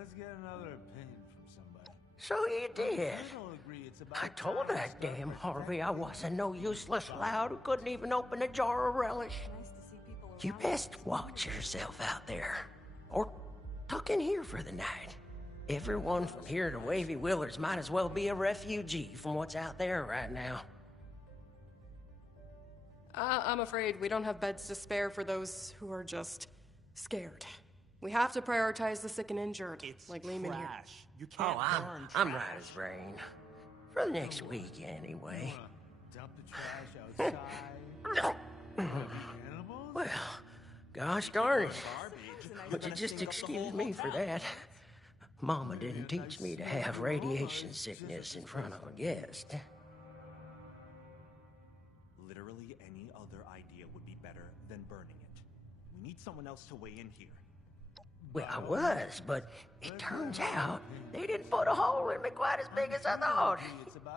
Let's get another opinion from somebody. So you did. I'll agree it's about I told that damn Harvey I wasn't no useless loud who couldn't even open a jar of relish. You best watch yourself out there. Or tuck in here for the night. Everyone from here to Wavy Willards might as well be a refugee from what's out there right now. I'm afraid we don't have beds to spare for those who are just scared. We have to prioritize the sick and injured, like Lehman here. You can't burn I'm right as rain. For the next week, anyway. dump the trash outside. Animals? Well, gosh darn it. Would you just excuse me for that? Mama didn't teach me to have radiation sickness in front of a guest. Literally any other idea would be better than burning it. We need someone else to weigh in here. Well, I was, but it turns out they didn't put a hole in me quite as big as I thought.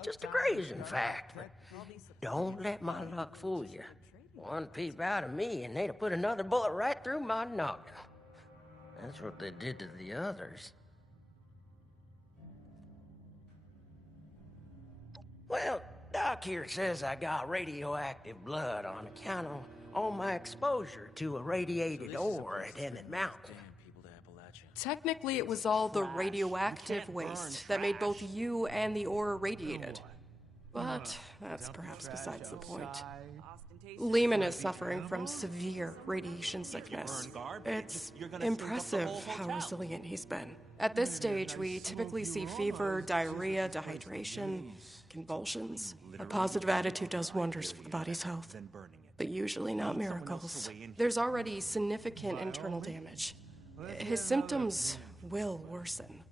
Just a grazing fact. But don't let my luck fool you. One peep out of me and they'd have put another bullet right through my noggin. That's what they did to the others. Well, Doc here says I got radioactive blood on account of all my exposure to a radiated ore at Emmett Mountain. Technically, it was all the radioactive waste that made both you and the ore irradiated. But that's perhaps besides the point. Lehman is suffering from severe radiation sickness. It's impressive how resilient he's been. At this stage, we typically see fever, diarrhea, dehydration, convulsions. A positive attitude does wonders for the body's health, but usually not miracles. There's already significant internal damage. His symptoms will worsen,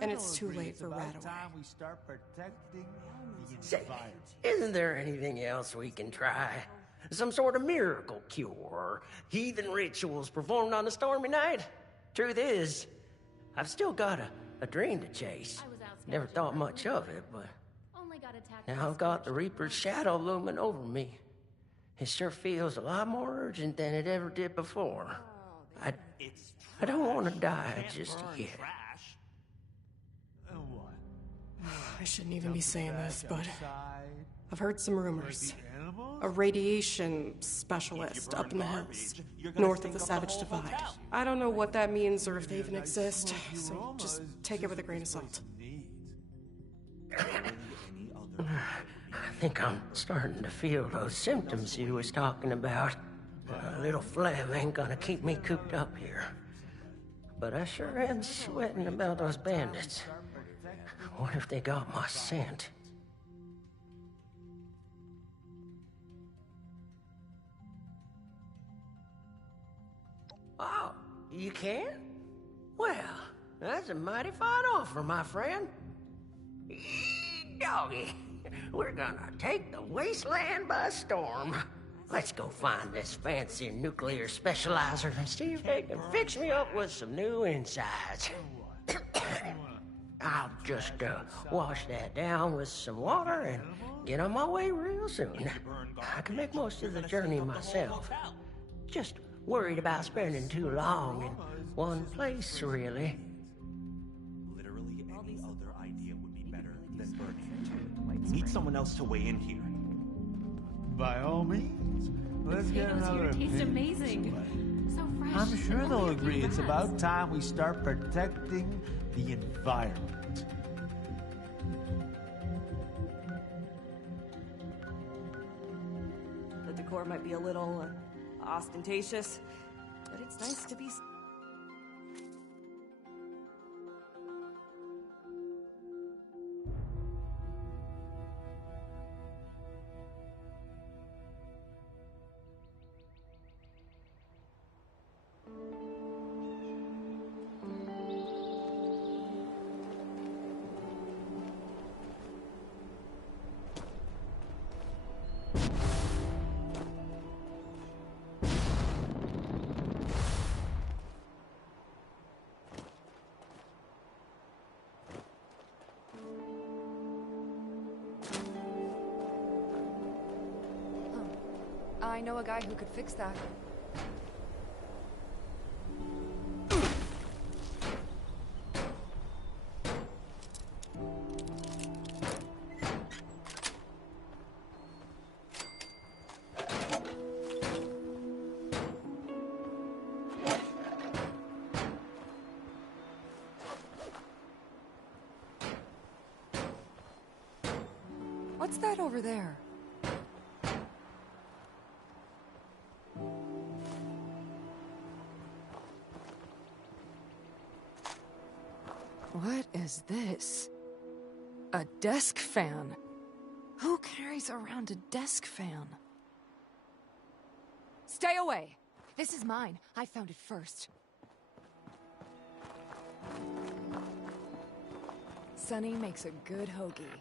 and it's too late for Radaway. We start protecting the Say, environment. isn't there anything else we can try? Some sort of miracle cure or heathen rituals performed on a stormy night? Truth is, I've still got a dream to chase. Never thought much of it, but now I've got the Reaper's shadow looming over me. It sure feels a lot more urgent than it ever did before. I don't want to die just yet. I shouldn't even be saying this, but I've heard some rumors. A radiation specialist up in the hills, north of the Savage Divide. I don't know what that means or if they even exist, so just take it with a grain of salt. I think I'm starting to feel those symptoms you was talking about. A little phlegm ain't gonna keep me cooped up here. But I sure am sweating about those bandits. What if they got my scent? Oh, you can? Well, that's a mighty fine offer, my friend. Doggy, we're gonna take the wasteland by storm. Let's go find this fancy nuclear specializer and see if they can fix me up with some new insides. I'll just wash that down with some water and get on my way real soon. I can make most of the journey myself. Just worried about spending too long in one place, really. Literally any other idea would be better than burning it. We need someone else to weigh in here. By all means, let's get another Taste opinion. amazing. So fresh. I'm sure and they'll wonderfully agree it's fresh. about time we start protecting the environment. The decor might be a little ostentatious, but it's nice to be. I know a guy who could fix that. What's that over there? What is this? A desk fan? Who carries around a desk fan? Stay away! This is mine. I found it first. Sunny makes a good hoagie.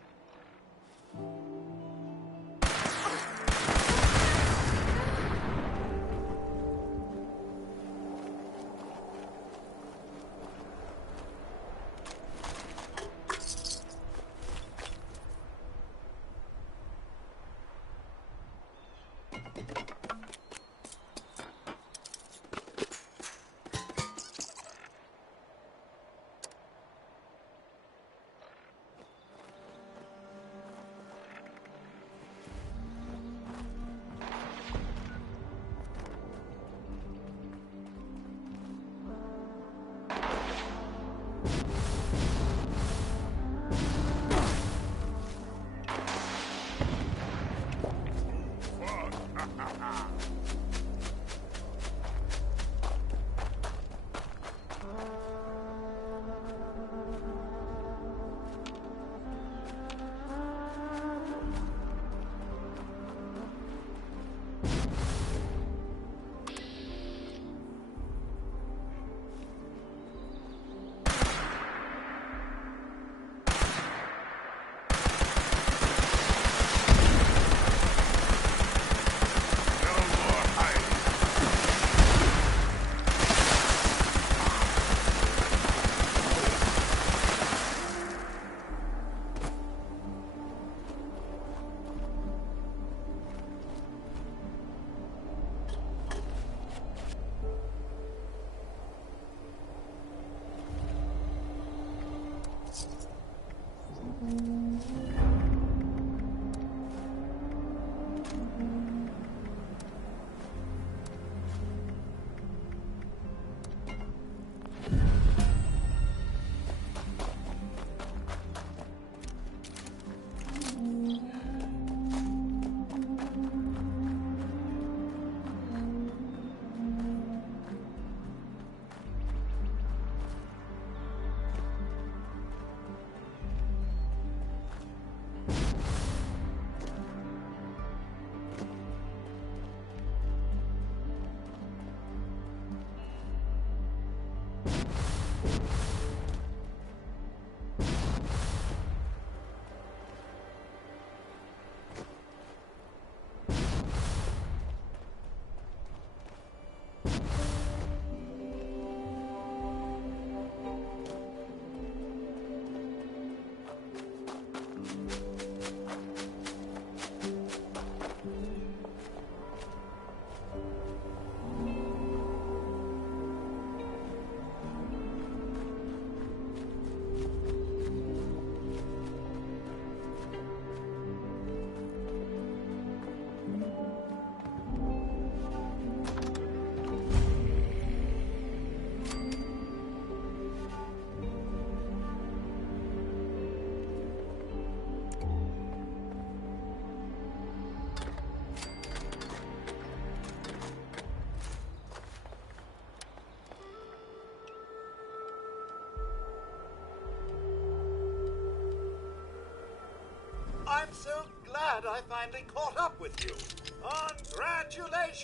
I'm so glad I finally caught up with you. Congratulations!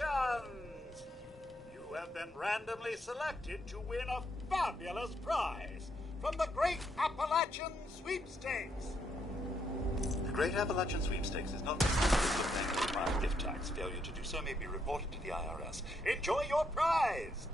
You have been randomly selected to win a fabulous prize from the Great Appalachian Sweepstakes. The Great Appalachian Sweepstakes is not responsible for paying the gift tax. Failure to do so may be reported to the IRS. Enjoy your prize!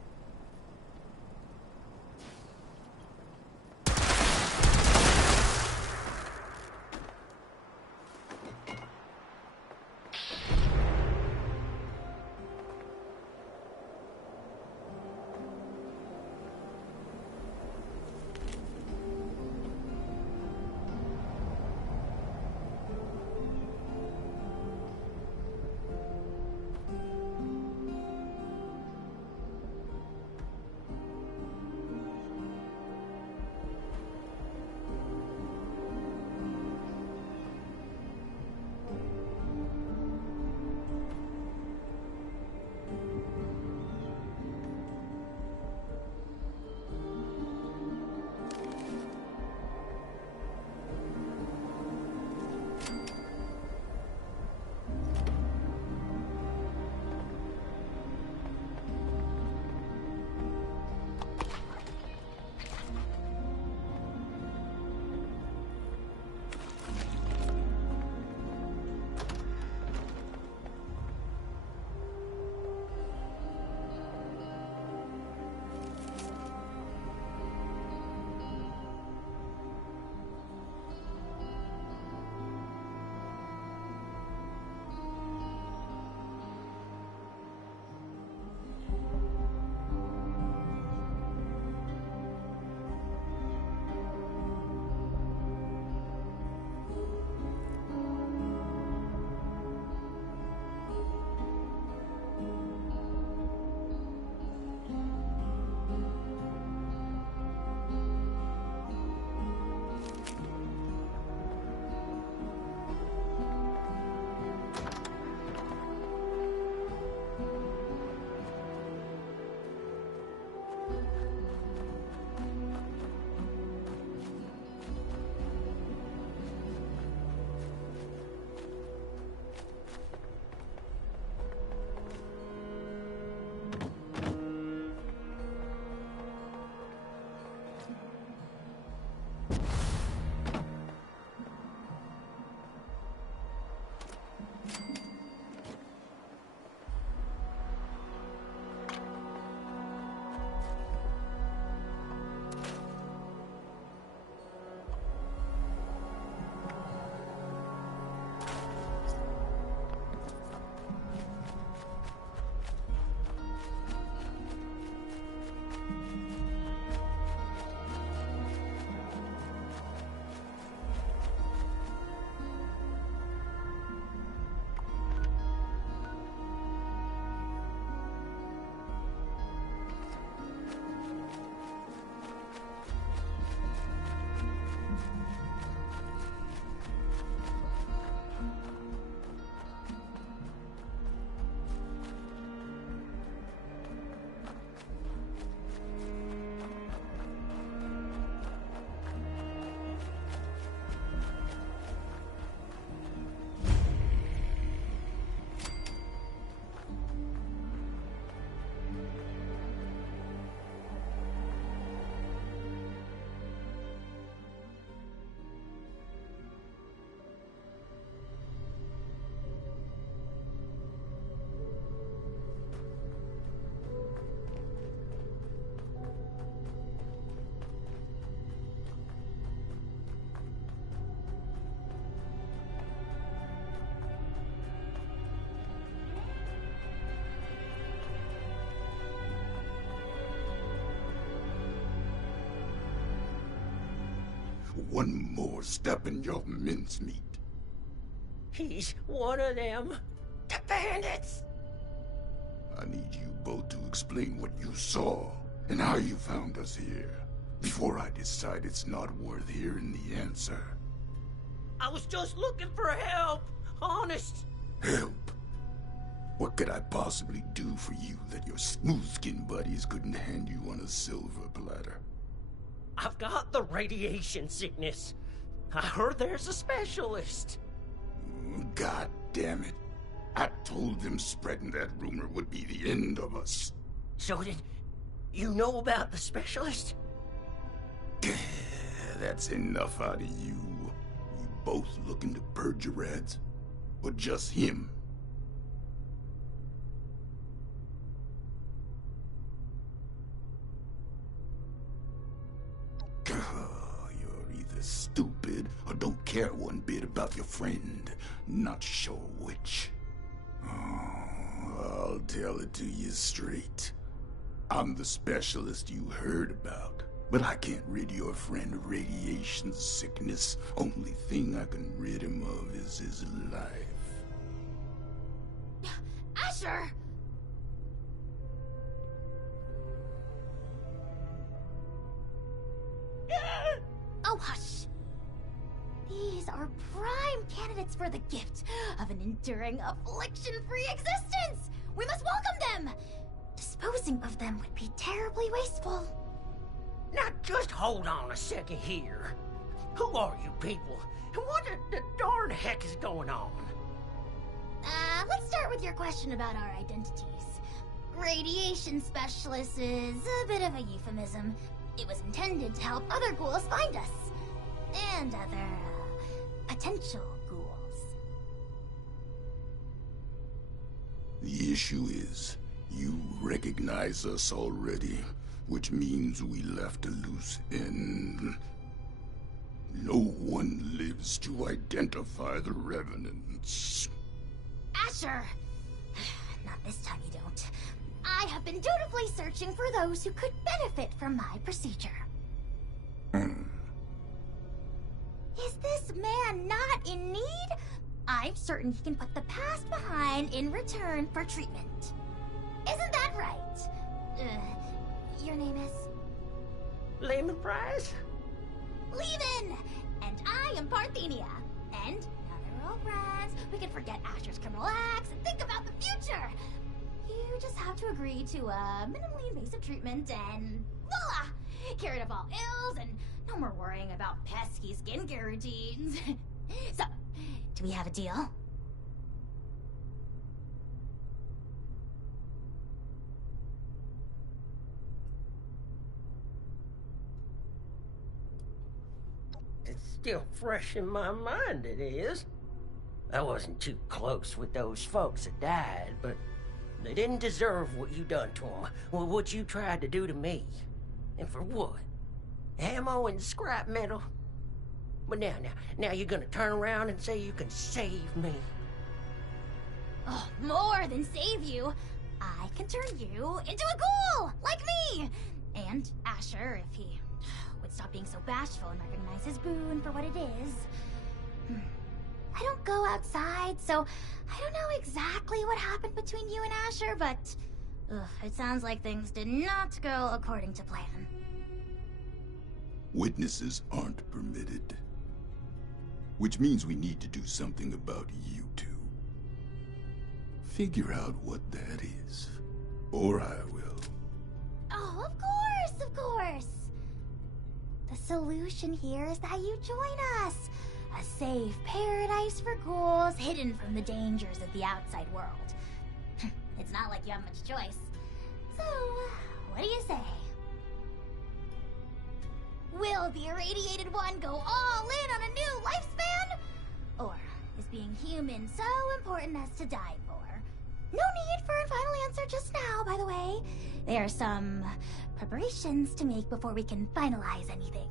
one more step in your mincemeat. He's one of them. The bandits! I need you both to explain what you saw and how you found us here before I decide it's not worth hearing the answer. I was just looking for help. Honest. Help? What could I possibly do for you that your smooth-skinned buddies couldn't hand you on a silver platter? I've got the radiation sickness. I heard there's a specialist. God damn it. I told them spreading that rumor would be the end of us. So did you know about the specialist? That's enough out of you. You both looking to purge your rats? Or just him? You're either stupid or don't care one bit about your friend. Not sure which. Oh, I'll tell it to you straight. I'm the specialist you heard about, but I can't rid your friend of radiation sickness. Only thing I can rid him of is his life. Asher! Oh, hush. These are prime candidates for the gift of an enduring affliction-free existence! We must welcome them! Disposing of them would be terribly wasteful. Now just hold on a second here. Who are you people? And what the darn heck is going on? Let's start with your question about our identities. Radiation specialist is a bit of a euphemism. It was intended to help other ghouls find us. And other, potential ghouls. The issue is, you recognize us already, which means we left a loose end. No one lives to identify the revenants. Asher! Not this time you don't. I have been dutifully searching for those who could benefit from my procedure. Is this man not in need? I'm certain he can put the past behind in return for treatment. Isn't that right? Your name is? Lemon Prize? Lehman! And I am Parthenia. And now that we're all friends, we can forget Asher's criminal acts and think about the future. You just have to agree to minimally invasive treatment and voila! Cured of all ills and no more worrying about pesky skincare routines. So, do we have a deal? It's still fresh in my mind, it is. I wasn't too close with those folks that died, but they didn't deserve what you done to them. Well, what you tried to do to me. And for what? Ammo and scrap metal? But now you're gonna turn around and say you can save me. Oh, more than save you. I can turn you into a ghoul, like me! And Asher, if he would stop being so bashful and recognize his boon for what it is. I don't go outside, so I don't know exactly what happened between you and Asher, but it sounds like things did not go according to plan. Witnesses aren't permitted. Which means we need to do something about you two. Figure out what that is. Or I will. Oh, of course, of course. The solution here is that you join us. A safe paradise for ghouls hidden from the dangers of the outside world. It's not like you have much choice. So, what do you say? Will the irradiated one go all in on a new lifespan? Or is being human so important as to die for? No need for a final answer just now, by the way. There are some preparations to make before we can finalize anything.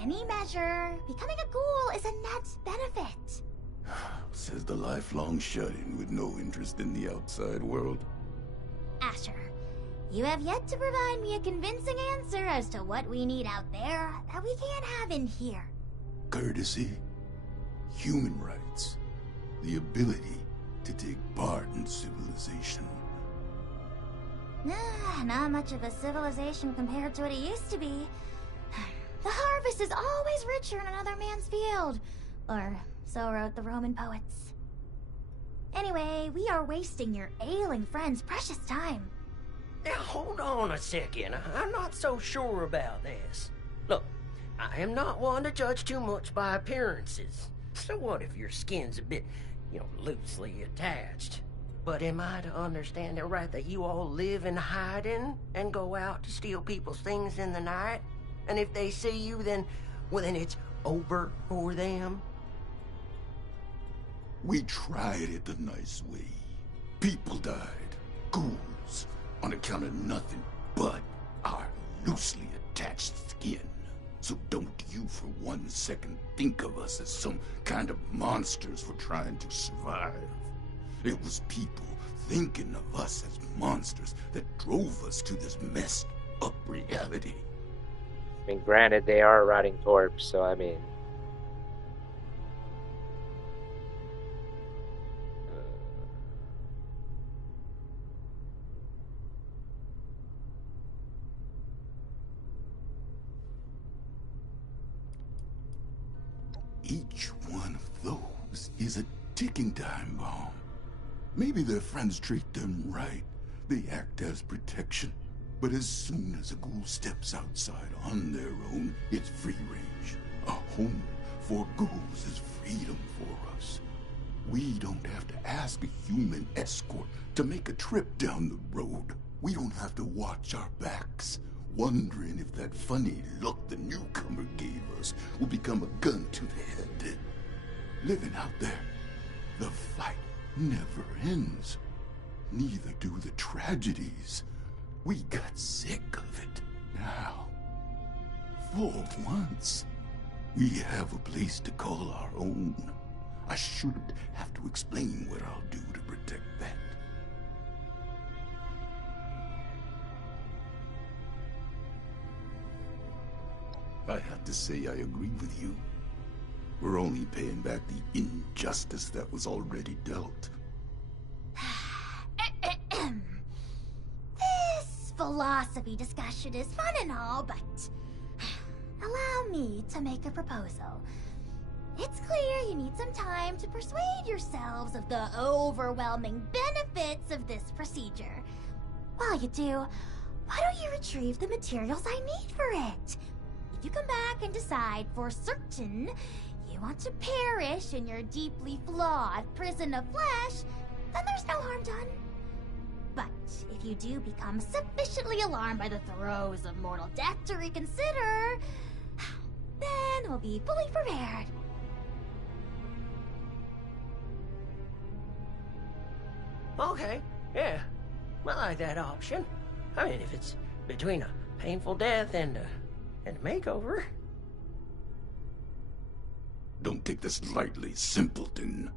any measure, becoming a ghoul is a net benefit. Says the lifelong shut-in with no interest in the outside world. Asher, you have yet to provide me a convincing answer as to what we need out there that we can't have in here. Courtesy, human rights, the ability to take part in civilization. Not much of a civilization compared to what it used to be. The harvest is always richer in another man's field. Or so wrote the Roman poets. Anyway, we are wasting your ailing friend's precious time. Now, hold on a second. I'm not so sure about this. Look, I am not one to judge too much by appearances. So what if your skin's a bit, loosely attached? But am I to understand it right that you all live in hiding and go out to steal people's things in the night? And if they see you, then it's over for them? We tried it the nice way. People died, ghouls, on account of nothing but our loosely attached skin. So don't you for 1 second think of us as some kind of monsters for trying to survive. It was people thinking of us as monsters that drove us to this messed up reality. I mean, granted, they are a rotting corpse, so I mean... Each one of those is a ticking time bomb. Maybe their friends treat them right. They act as protection. But as soon as a ghoul steps outside on their own, it's free range. A home for ghouls is freedom for us. We don't have to ask a human escort to make a trip down the road. We don't have to watch our backs, wondering if that funny look the newcomer gave us will become a gun to the head. Living out there, the fight never ends. Neither do the tragedies. We got sick of it. Now, for once, we have a place to call our own. I shouldn't have to explain what I'll do to protect that. I have to say I agree with you. We're only paying back the injustice that was already dealt. This philosophy discussion is fun and all, but allow me to make a proposal. It's clear you need some time to persuade yourselves of the overwhelming benefits of this procedure. While you do, why don't you retrieve the materials I need for it? If you come back and decide for certain you want to perish in your deeply flawed prison of flesh, then there's no harm done. But if you do become sufficiently alarmed by the throes of mortal death to reconsider, then we'll be fully prepared. Okay, yeah. I like that option. I mean, if it's between a painful death and a makeover. Don't take this lightly, simpleton.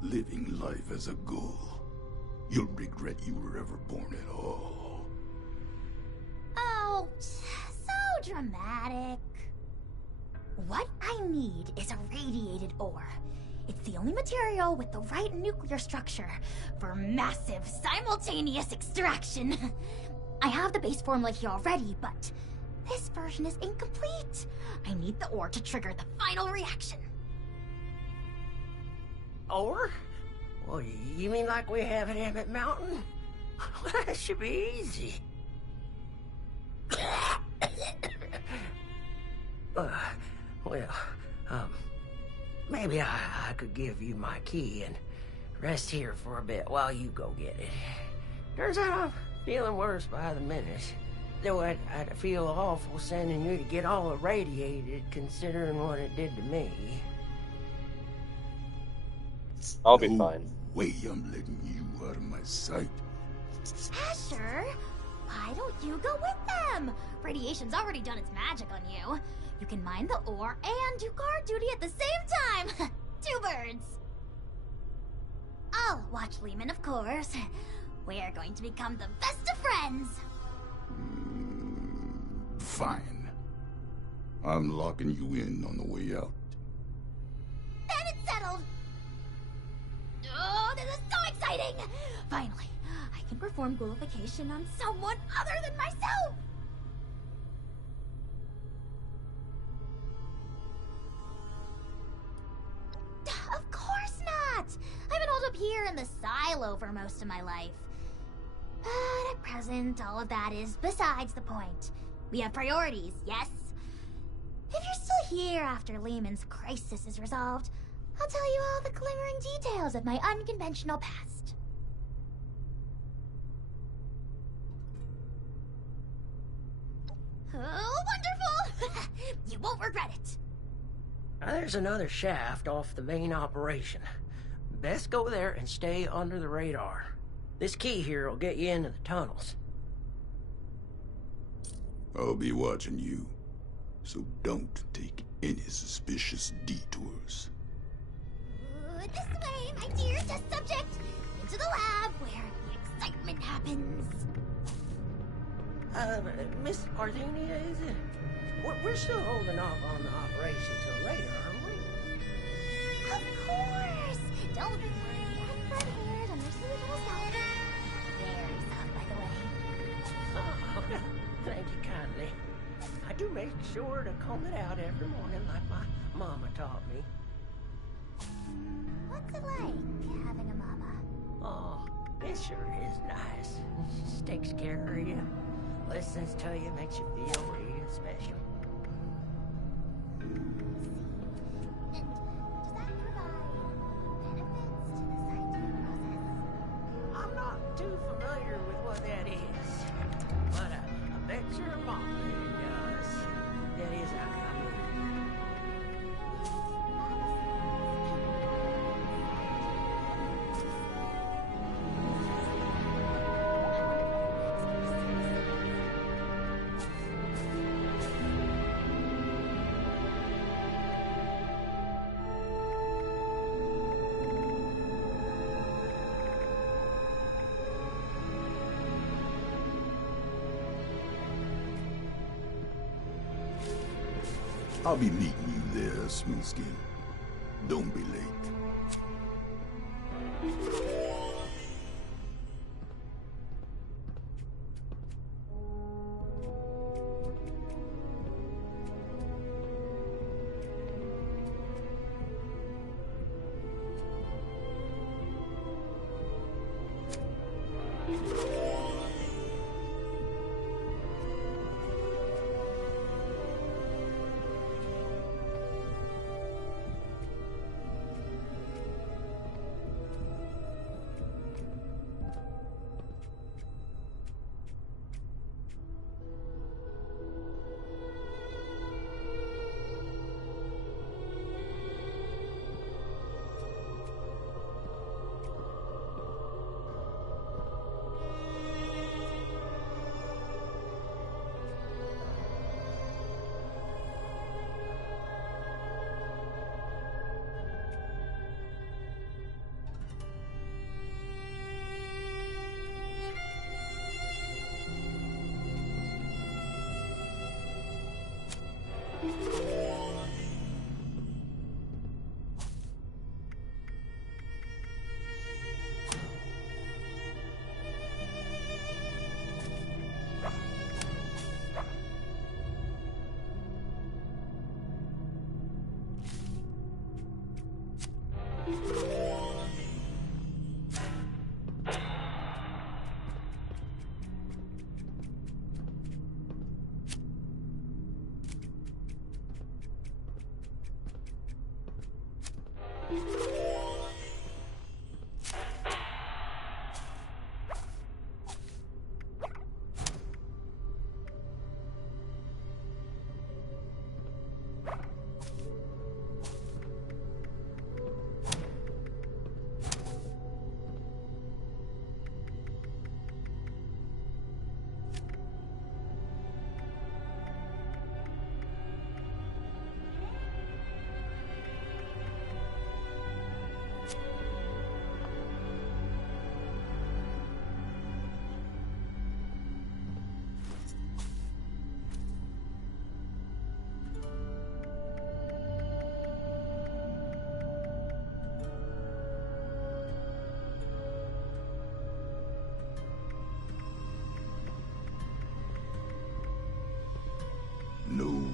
Living life as a ghoul, you'll regret you were ever born at all. Oh, so dramatic. What I need is a radiated ore. It's the only material with the right nuclear structure for massive simultaneous extraction. I have the base formula here already, but this version is incomplete. I need the ore to trigger the final reaction. Ore? Well, you mean like we have at Emmett Mountain? That should be easy. Maybe I could give you my key and rest here for a bit while you go get it. Turns out I'm feeling worse by the minute. Though I'd feel awful sending you to get all irradiated, considering what it did to me. I'll be fine. Way I'm letting you out of my sight. Asher, why don't you go with them? Radiation's already done its magic on you. You can mine the ore and do guard duty at the same time. 2 birds. I'll watch Lehman, of course. We're going to become the best of friends. Fine. I'm locking you in on the way out. Then it's settled. Oh, this is so exciting! Finally, I can perform ghoulification on someone other than myself! Of course not! I've been holed up here in the silo for most of my life. But at present, all of that is besides the point. We have priorities, yes? If you're still here after Lehman's crisis is resolved, I'll tell you all the glimmering details of my unconventional past. Oh, wonderful! You won't regret it. There's another shaft off the main operation. Best go there and stay under the radar. This key here will get you into the tunnels. I'll be watching you, so don't take any suspicious detours. This way, my dear test subject! Into the lab where the excitement happens. Miss Arthenia, is it? We're still holding off on the operation till later, aren't we? Of course! Don't worry, I'm prepared and there's little help. There's up, by the way. Oh, thank you kindly. I do make sure to comb it out every morning like my mama taught me. What's it like, having a mama? Oh, it sure is nice. She takes care of you, listens to you, makes you feel real special. And does that provide benefits to the scientific process? I'm not too familiar with what that is, but I bet your mama does. That is, I mean... I'll be meeting you there, Smoothskin. Don't be late.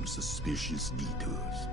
no suspicious detours.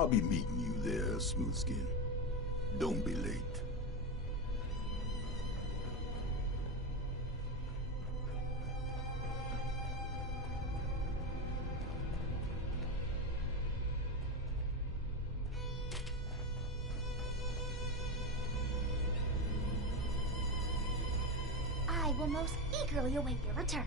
I'll be meeting you there, Smoothskin. Don't be late. I will most eagerly await your return.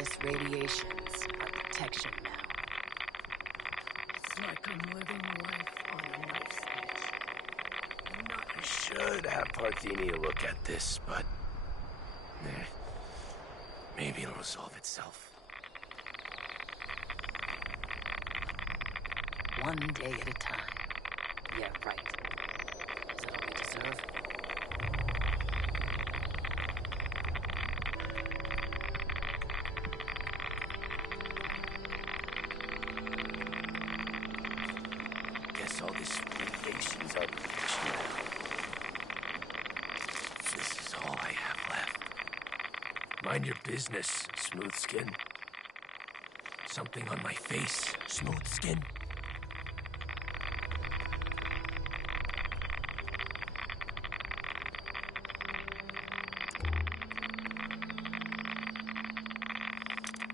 This radiation's our protection now. It's like I'm living life on a knife's edge. I should have Parthenia look at this, but... maybe it'll resolve itself. One day at a time. Yeah, right. Is that all we deserve? Guess all this radiation's our protection now. This is all I have left. Mind your business, Smooth Skin. Something on my face, Smooth Skin.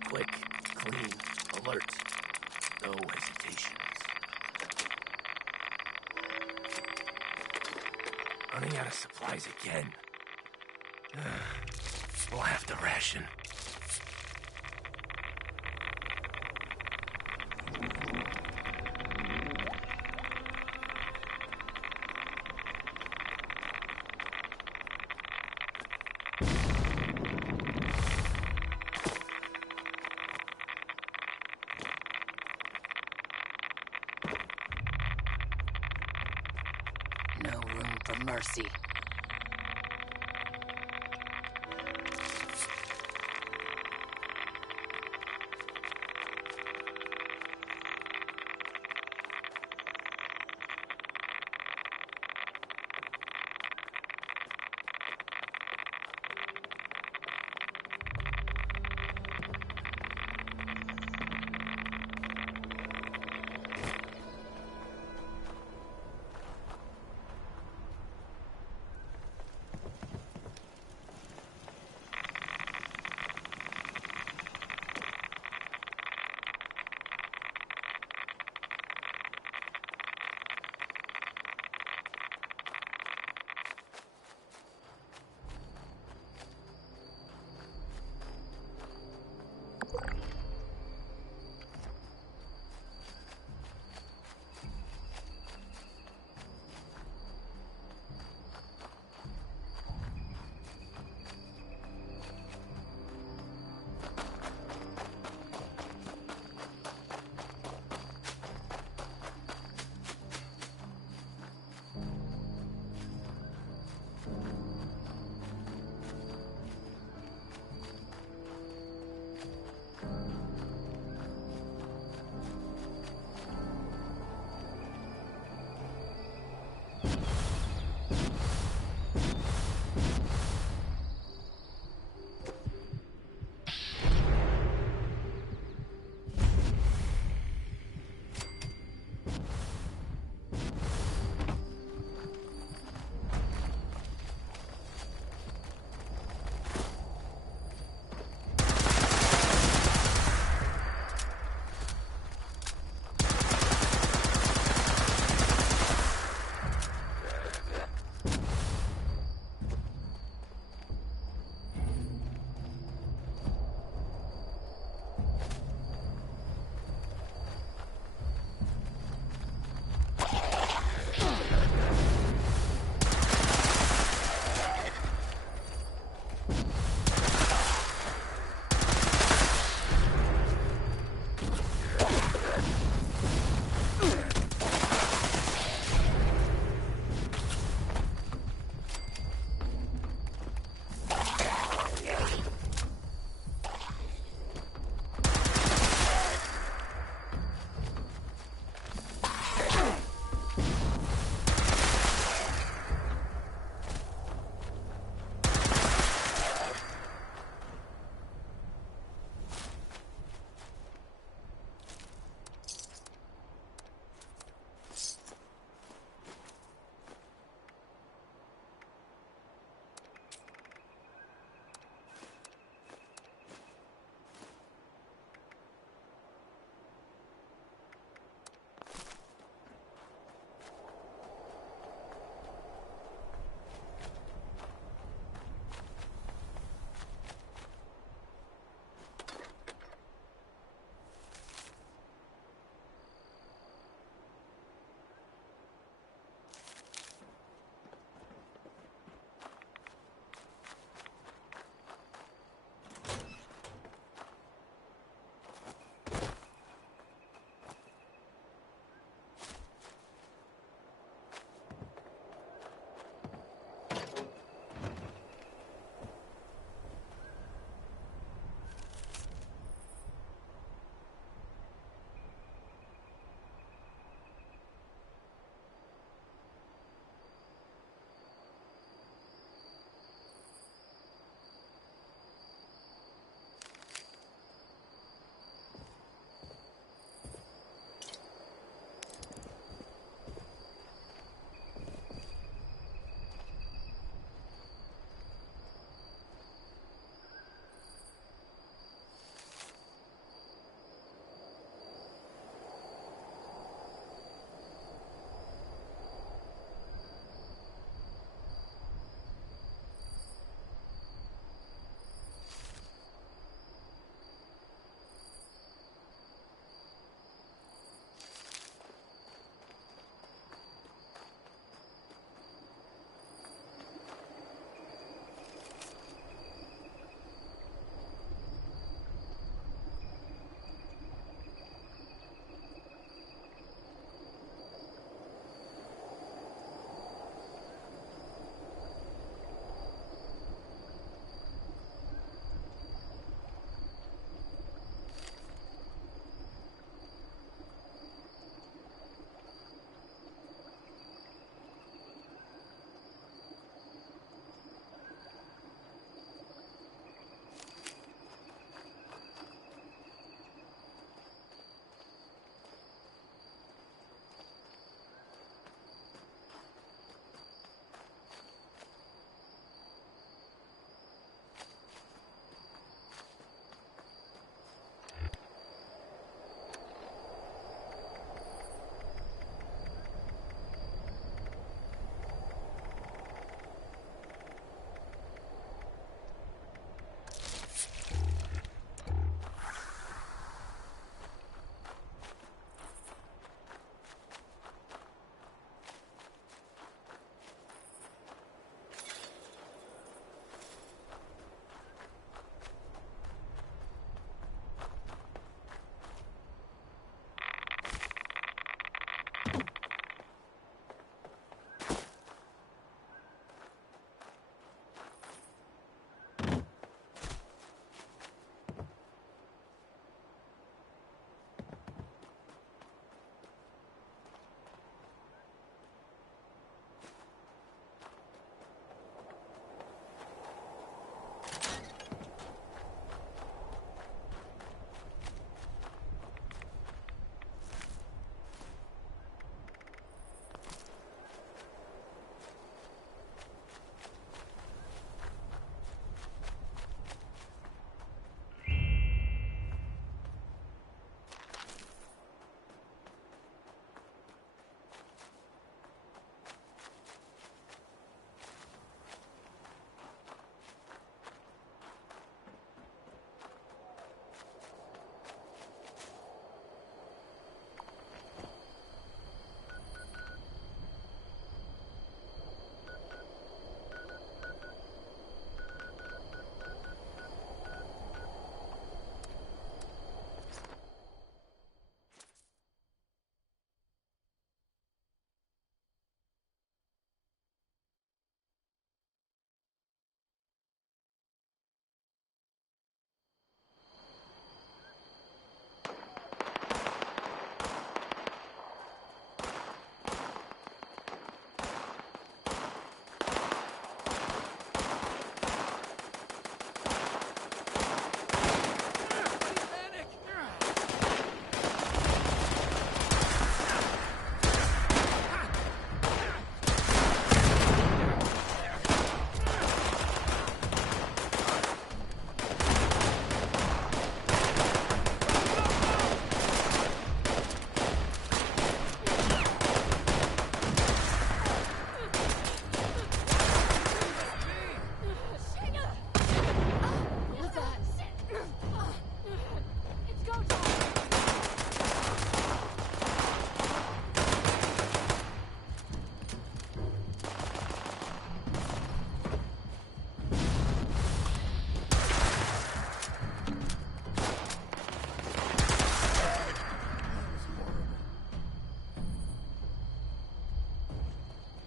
Quick, clean, alert. No hesitations. Running out of supplies again. We'll have to ration. No room for mercy.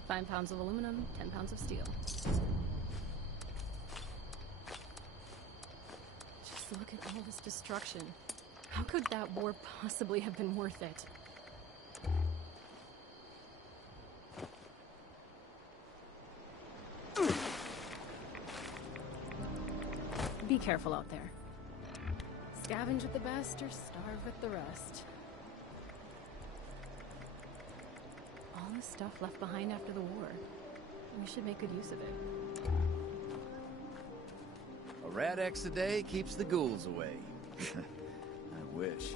5 pounds of aluminum, 10 pounds of steel. Just look at all this destruction. How could that war possibly have been worth it? Be careful out there. Scavenge with the best or starve with the rest. All the stuff left behind after the war. We should make good use of it. A Rad-X a day keeps the ghouls away. I wish.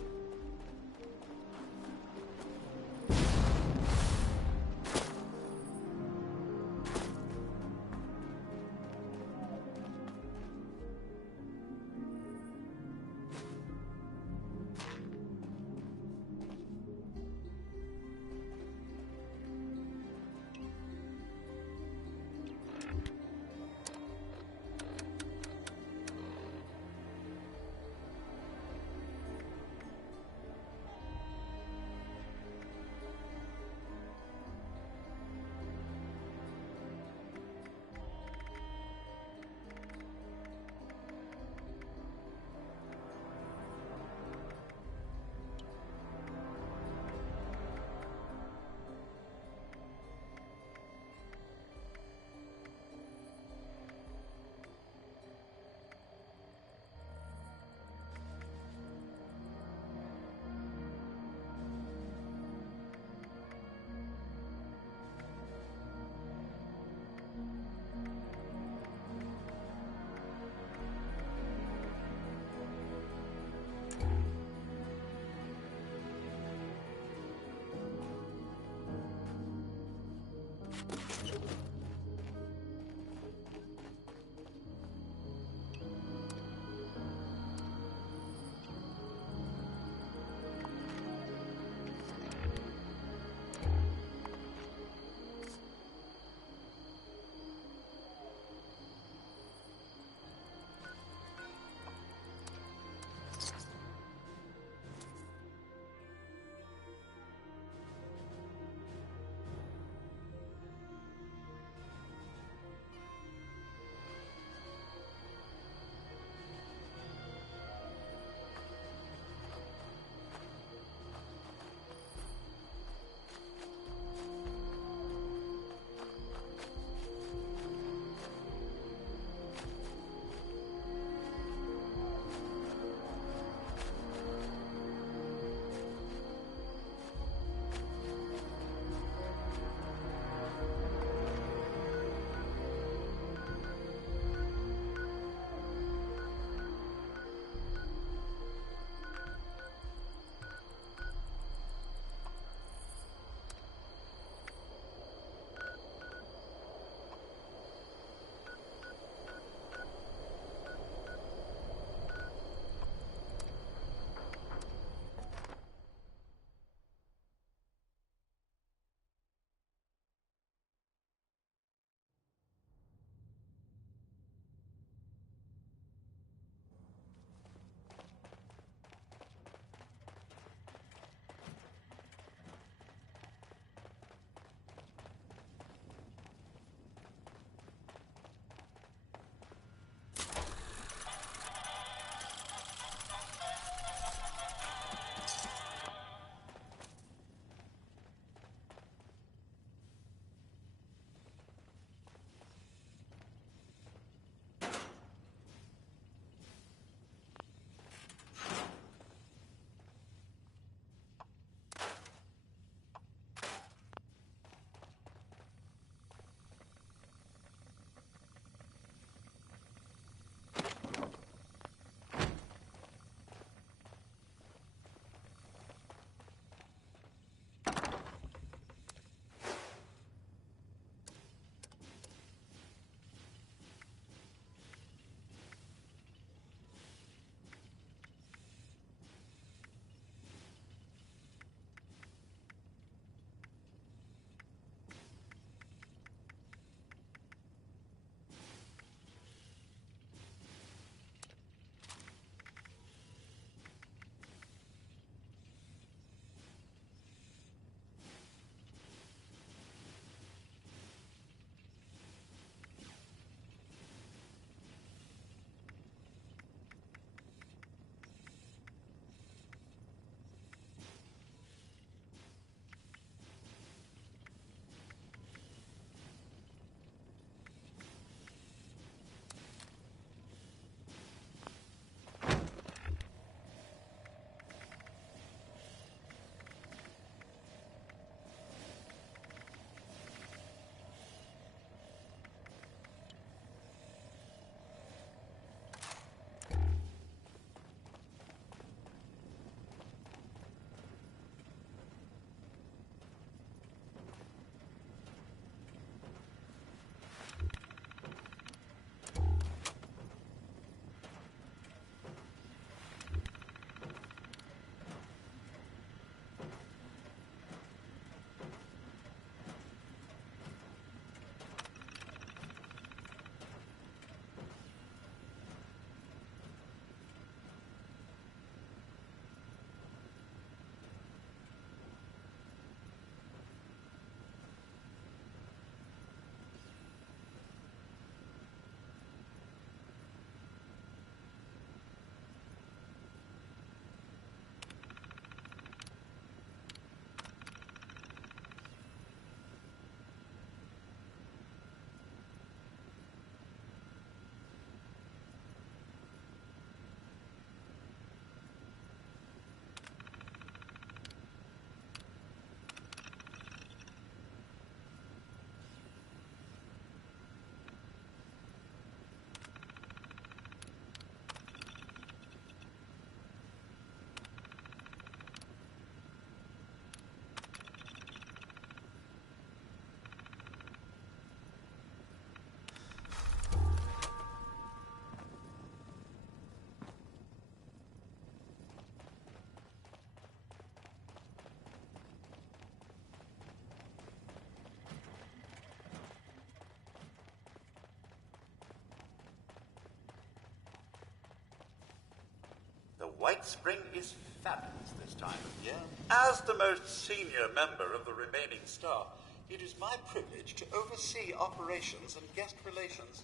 White Spring is fabulous this time of year. As the most senior member of the remaining staff, it is my privilege to oversee operations and guest relations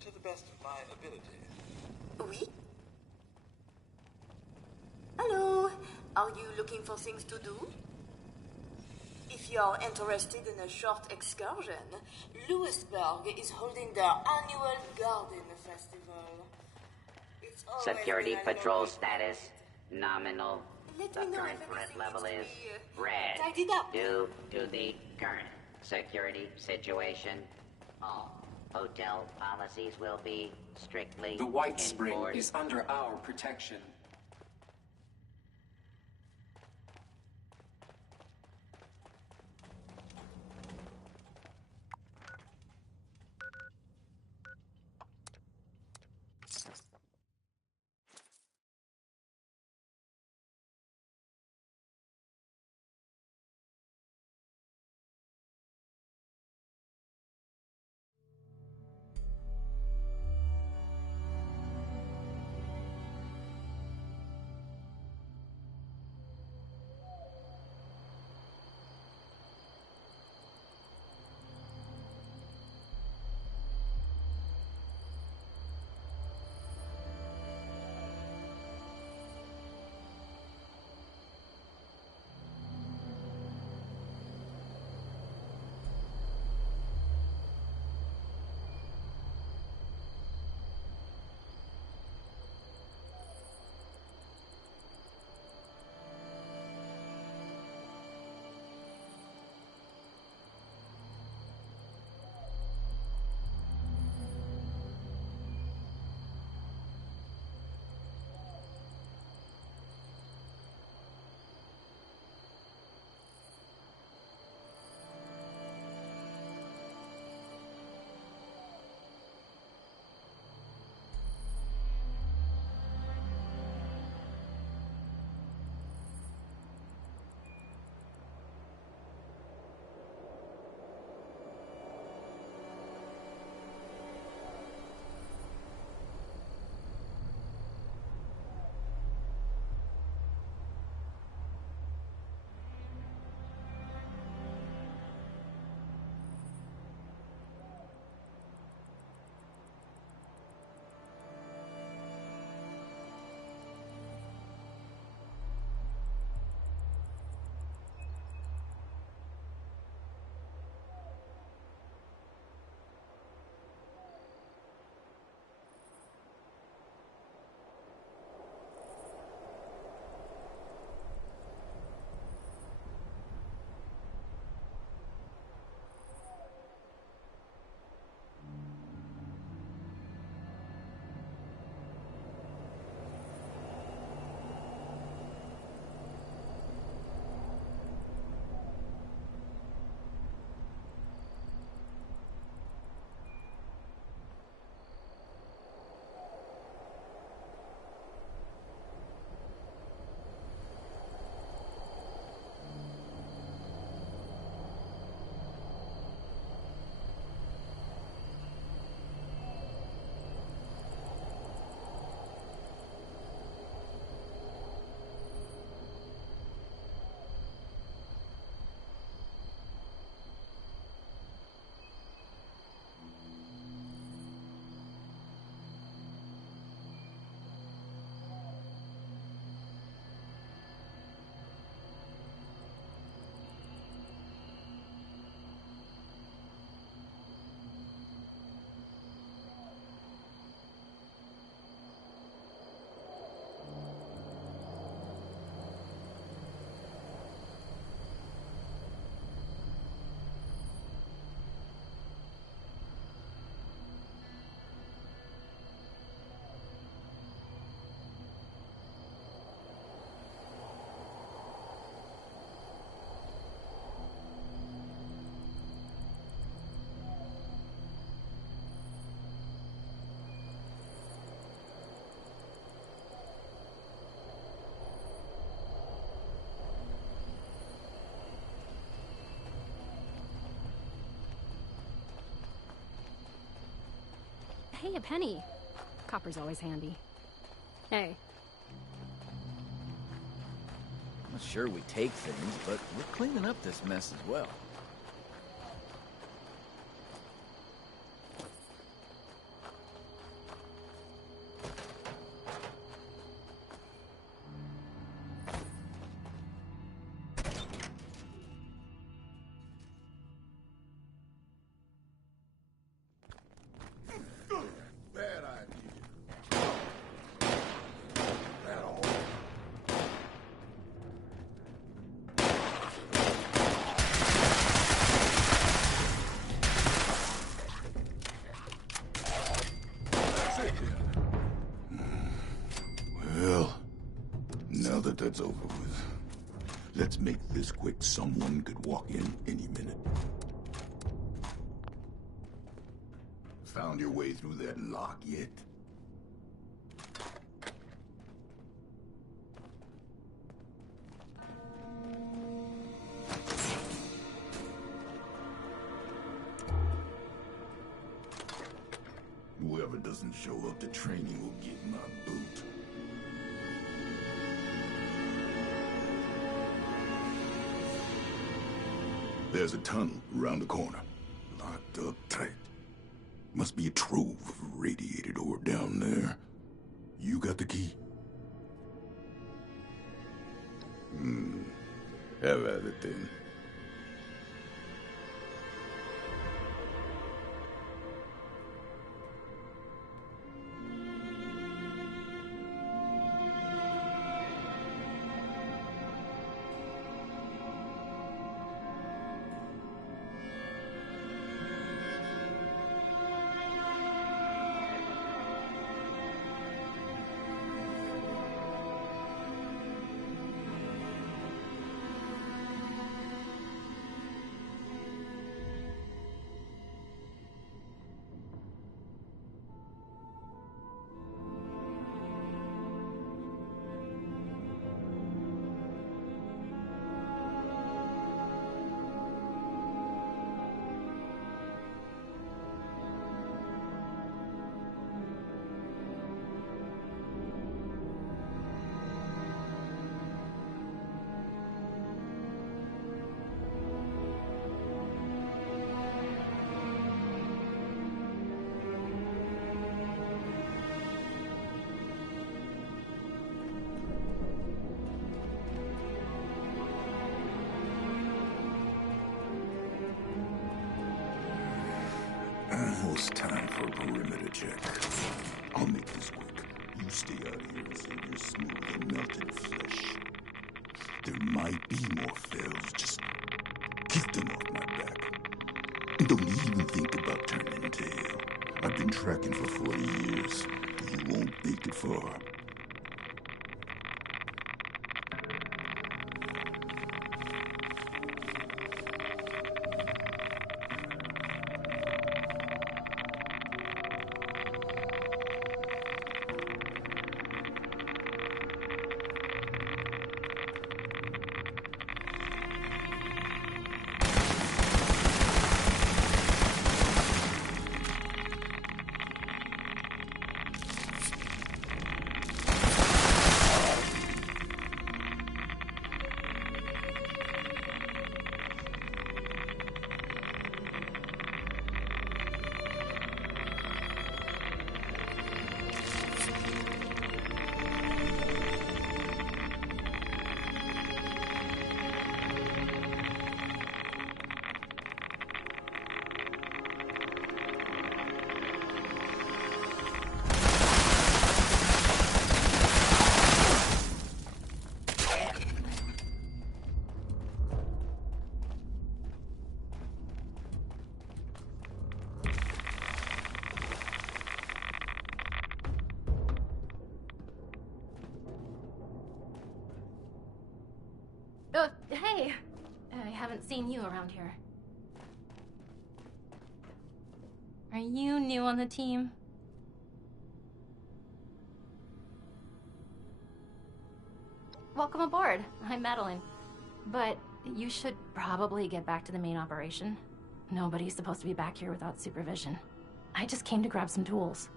to the best of my ability. Oui? Hello, are you looking for things to do? If you're interested in a short excursion, Lewisburg is holding their annual garden festival. It's always Security been a patrol lovely status nominal. Let The me know current if threat anything level needs is to be, red. tidied up. Due to the current security situation, all hotel policies will be strictly The White Spring enforced. is under our protection. Hey, a penny. Copper's always handy. Hey. Sure, we take things, but we're cleaning up this mess as well. Well, now that that's over with, let's make this quick. Someone could walk in any minute. Found your way through that lock yet? Whoever doesn't show up to training will get my boot. There's a tunnel around the corner, locked up tight. Must be a trove of radiated ore down there. You got the key? Have at it then. Almost time for a perimeter check. I'll make this quick. You stay out here and save your smooth and melted flesh. There might be more fails. Just keep them off my back. And don't even think about turning tail. I've been tracking for 40 years. You won't make it far. Hey! I haven't seen you around here. Are you new on the team? Welcome aboard. I'm Madeline. But you should probably get back to the main operation. Nobody's supposed to be back here without supervision. I just came to grab some tools.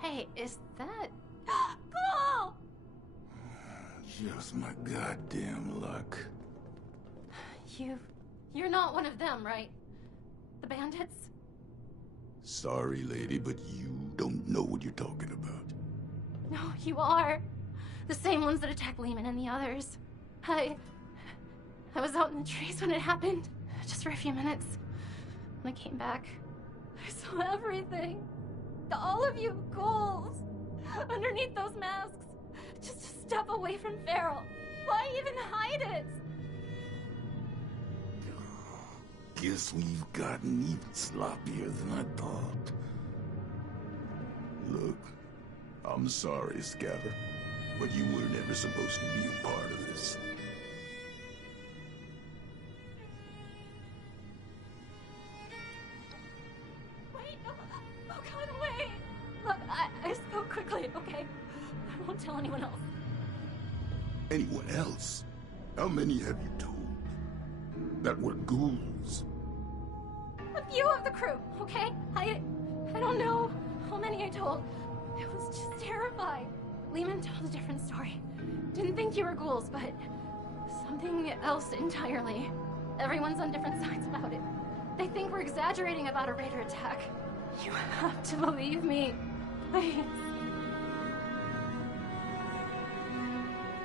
Hey, is that... Cool! Just my goddamn luck. You're not one of them, right? The bandits? Sorry, lady, but you don't know what you're talking about. No, you are. The same ones that attacked Lehman and the others. I was out in the trees when it happened, just for a few minutes. When I came back, I saw everything. All of you ghouls, underneath those masks, just a step away from Feral. Why even hide it? Guess we've gotten even sloppier than I thought. Look, I'm sorry, Scatter, but you were never supposed to be a part of this. Wait, no, God, wait! Look, I spoke quickly, okay? I won't tell anyone else. Anyone else? How many have you told? That were ghouls? A few of the crew, okay? I don't know how many I told. I was just terrified. Lehman told a different story. Didn't think you were ghouls, but something else entirely. Everyone's on different sides about it. They think we're exaggerating about a raider attack. You have to believe me. Please.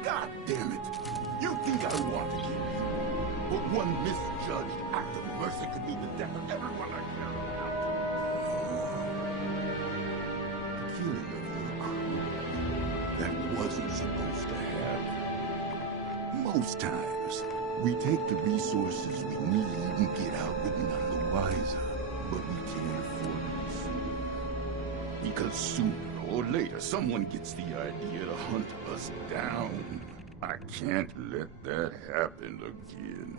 God damn it! You think I want to kill you? But one misjudged act of mercy could mean the death of everyone I care about. The killing of your crew, that wasn't supposed to happen. Most times, we take the resources we need and get out with none the wiser. But we can't afford this. Because sooner or later, someone gets the idea to hunt us down. I can't let that happen again.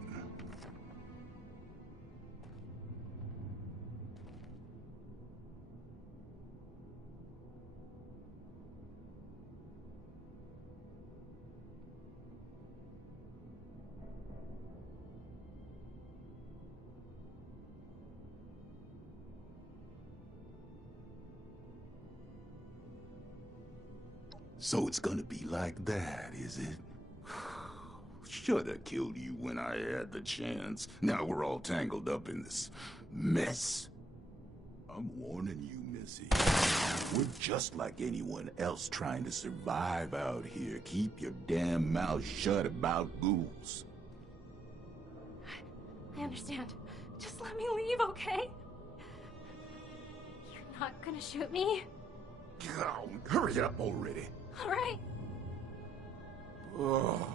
So it's gonna be like that, is it? Shoulda killed you when I had the chance. Now we're all tangled up in this mess. I'm warning you, Missy. We're just like anyone else trying to survive out here. Keep your damn mouth shut about ghouls. I understand. Just let me leave, okay? You're not gonna shoot me? Oh, hurry up already. All right. Oh.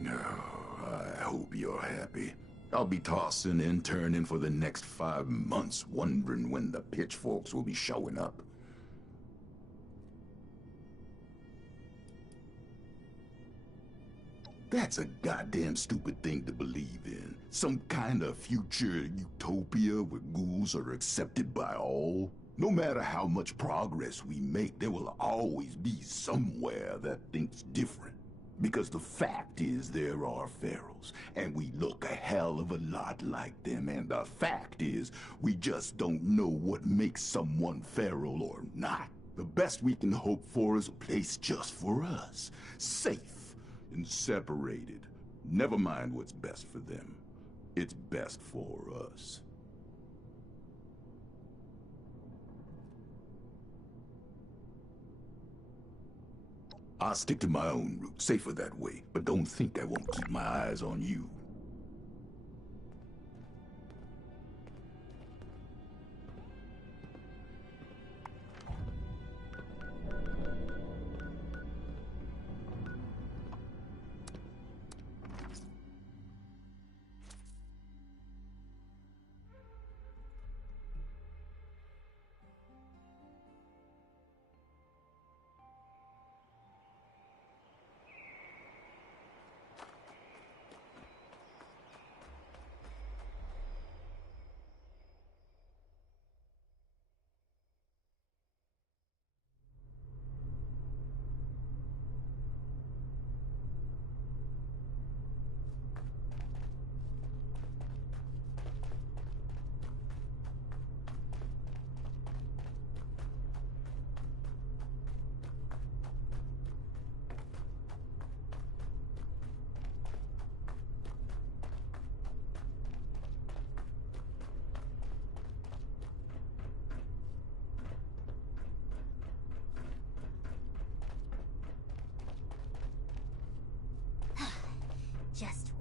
No, I hope you're happy. I'll be tossing and turning for the next 5 months, wondering when the pitchforks will be showing up. That's a goddamn stupid thing to believe in. Some kind of future utopia where ghouls are accepted by all. No matter how much progress we make, there will always be somewhere that thinks different. Because the fact is there are ferals, and we look a hell of a lot like them, and the fact is we just don't know what makes someone feral or not. The best we can hope for is a place just for us. Safe and separated. Never mind what's best for them. It's best for us. I'll stick to my own route, safer that way, but don't think I won't keep my eyes on you.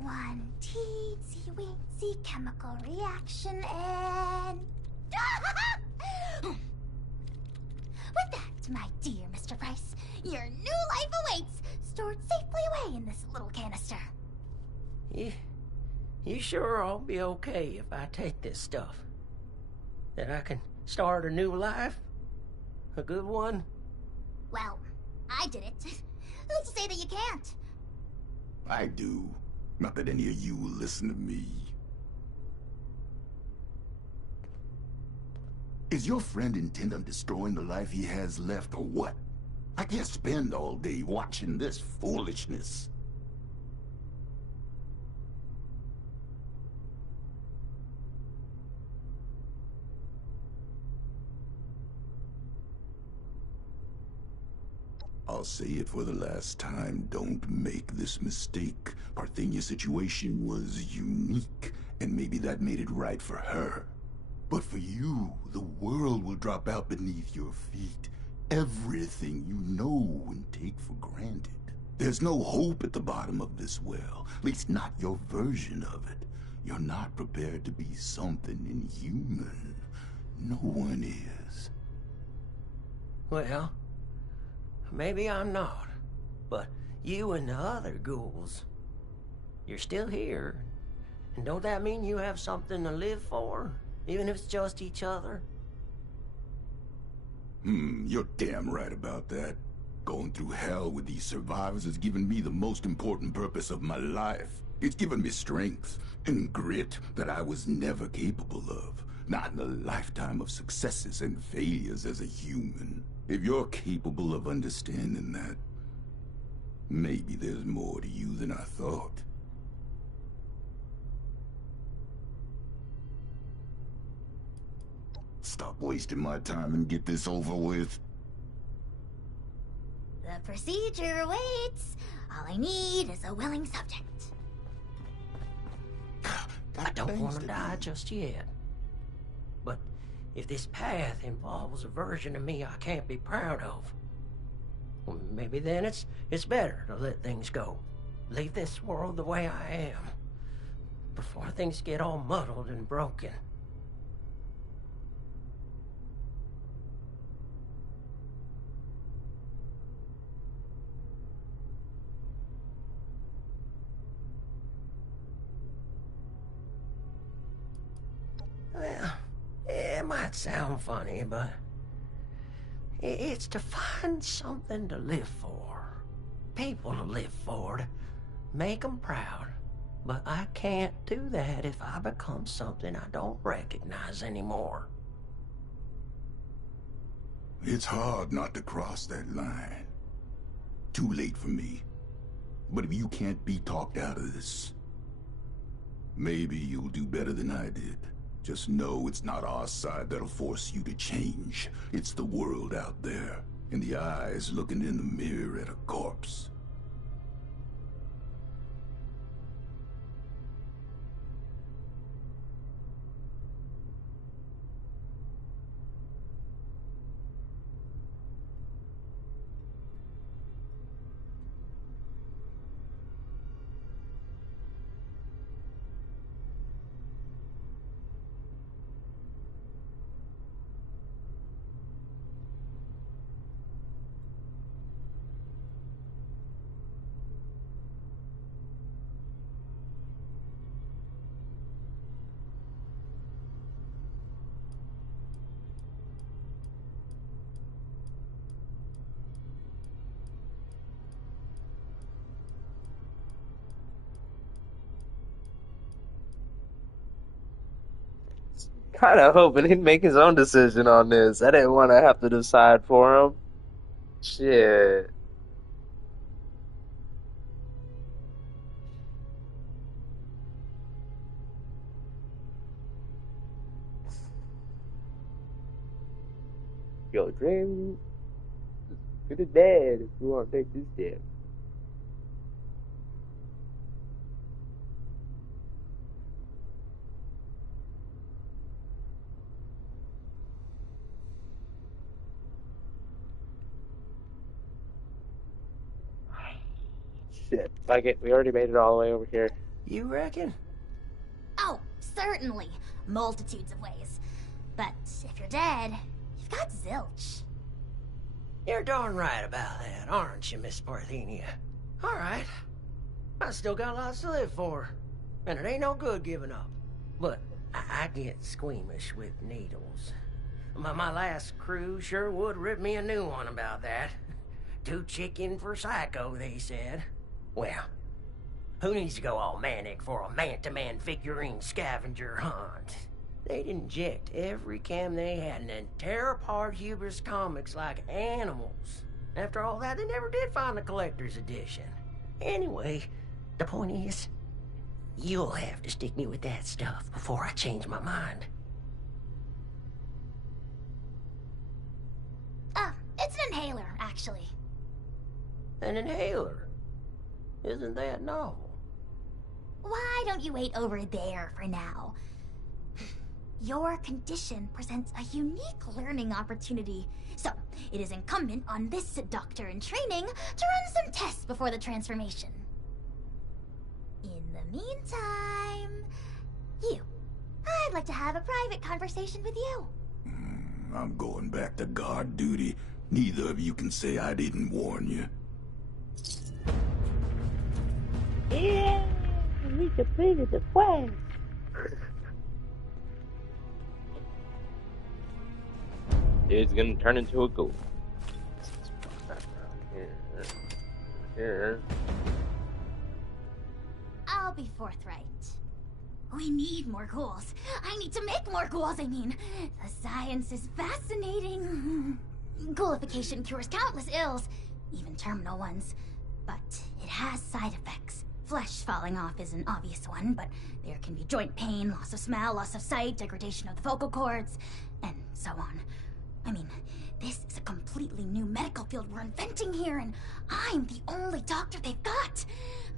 One teensy weensy chemical reaction and... With that, my dear Mr. Price, your new life awaits, stored safely away in this little canister. You sure I'll be okay if I take this stuff? That I can start a new life? A good one? Well, I did it. Who's to say that you can't? I do. Not that any of you will listen to me. Is your friend intent on destroying the life he has left, or what? I can't spend all day watching this foolishness. I'll say it for the last time, don't make this mistake. Parthenia's situation was unique, and maybe that made it right for her. But for you, the world will drop out beneath your feet. Everything you know and take for granted. There's no hope at the bottom of this well, at least not your version of it. You're not prepared to be something inhuman. No one is. Well, maybe I'm not, but you and the other ghouls, you're still here. And don't that mean you have something to live for, even if it's just each other? You're damn right about that. Going through hell with these survivors has given me the most important purpose of my life. It's given me strength and grit that I was never capable of. Not in a lifetime of successes and failures as a human. If you're capable of understanding that, maybe there's more to you than I thought. Stop wasting my time and get this over with. The procedure awaits. All I need is a willing subject. I don't want to die just yet. But if this path involves a version of me I can't be proud of, well, maybe then it's better to let things go. Leave this world the way I am, before things get all muddled and broken. Well, it might sound funny, but it's to find something to live for. People to live for, to make them proud. But I can't do that if I become something I don't recognize anymore. It's hard not to cross that line. Too late for me. But if you can't be talked out of this, maybe you'll do better than I did. Just know it's not our side that'll force you to change. It's the world out there, and the eyes looking in the mirror at a corpse. Kind of hoping he'd make his own decision on this. I didn't want to have to decide for him. Shit. Yo, dream. Good to dad if you want to take this step. Shit, fuck it. We already made it all the way over here. You reckon? Oh, certainly. Multitudes of ways. But if you're dead, you've got zilch. You're darn right about that, aren't you, Miss Parthenia? All right. I still got lots to live for. And it ain't no good giving up. But I get squeamish with needles. My last crew sure would rip me a new one about that. Too chicken for Psycho, they said. Well, who needs to go all manic for a man-to-man figurine scavenger hunt? They'd inject every cam they had and then tear apart Hubris comics like animals. After all that, they never did find the collector's edition. Anyway, the point is, you'll have to stick me with that stuff before I change my mind. It's an inhaler, actually. An inhaler? Isn't that novel? Why don't you wait over there for now? Your condition presents a unique learning opportunity, so it is incumbent on this doctor in training to run some tests before the transformation. In the meantime, I'd like to have a private conversation with you. I'm going back to guard duty. Neither of you can say I didn't warn you. Yeah, we completed the quest. Dude's gonna turn into a ghoul. Here. I'll be forthright. We need more ghouls. I need to make more ghouls, I mean. The science is fascinating. Ghoulification cures countless ills, even terminal ones. But it has side effects. Flesh falling off is an obvious one, but there can be joint pain, loss of smell, loss of sight, degradation of the vocal cords, and so on. I mean, this is a completely new medical field we're inventing here, and I'm the only doctor they've got.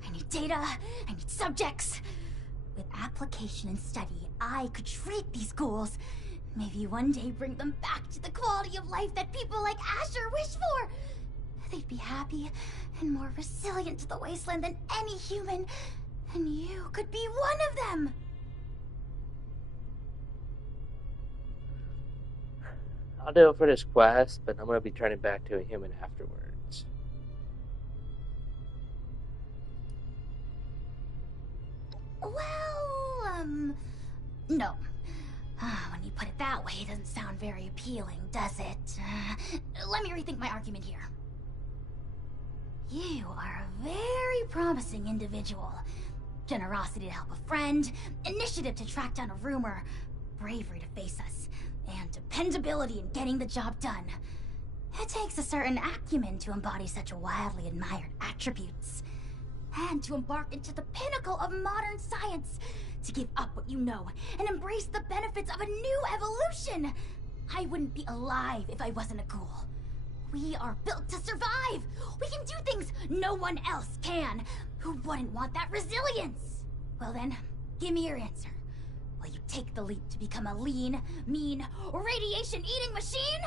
I need data, I need subjects. With application and study, I could treat these ghouls. Maybe one day bring them back to the quality of life that people like Asher wish for. They'd be happy and more resilient to the wasteland than any human. And you could be one of them. I'll do it for this quest, but I'm gonna be turning back to a human afterwards. Well, no. When you put it that way, it doesn't sound very appealing, does it? Let me rethink my argument here. You are a very promising individual. Generosity to help a friend, initiative to track down a rumor, bravery to face us, and dependability in getting the job done. It takes a certain acumen to embody such wildly admired attributes. And to embark into the pinnacle of modern science, to give up what you know and embrace the benefits of a new evolution. I wouldn't be alive if I wasn't a ghoul. We are built to survive. We can do things no one else can. Who wouldn't want that resilience? Well then, give me your answer. Will you take the leap to become a lean, mean, radiation-eating machine?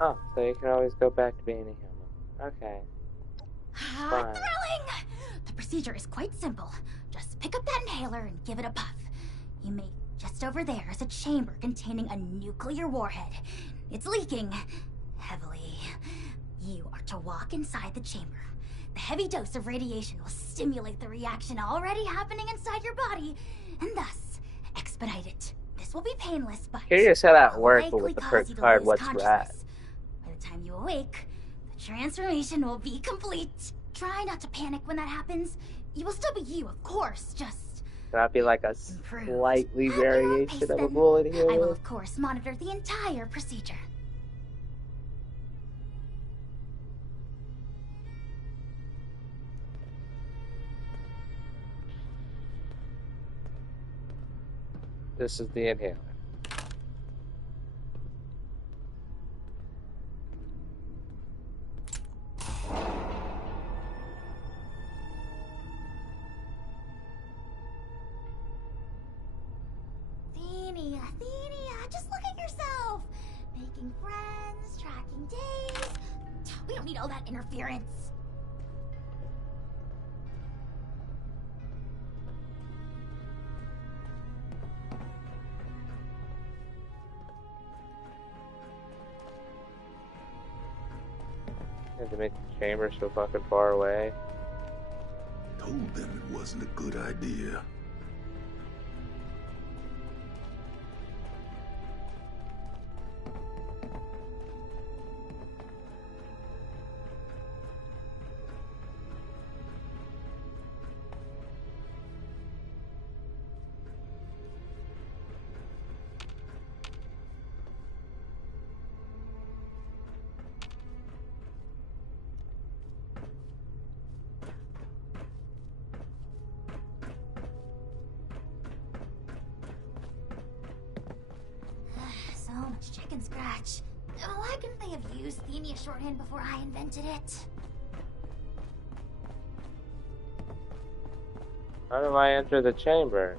Oh, so you can always go back to being a human. Okay. Fine. Thrilling! The procedure is quite simple. Just pick up that inhaler and give it a puff. You may... Just over there is a chamber containing a nuclear warhead. It's leaking heavily. You are to walk inside the chamber. The heavy dose of radiation will stimulate the reaction already happening inside your body, and thus expedite it. This will be painless, but Curious how that will worked, but likely with the cause perk you to card, lose what's consciousness. rad? By the time you awake, the transformation will be complete. Try not to panic when that happens. You will still be you, of course, just Can that be like a slightly variation of a then. bullet I will, here? of course, monitor the entire procedure. This is the inhaler. days. We don't need all that interference. Had to make the chamber so fucking far away. Told them it wasn't a good idea. So much chicken scratch. Why couldn't they have used Themia shorthand before I invented it? How do I enter the chamber?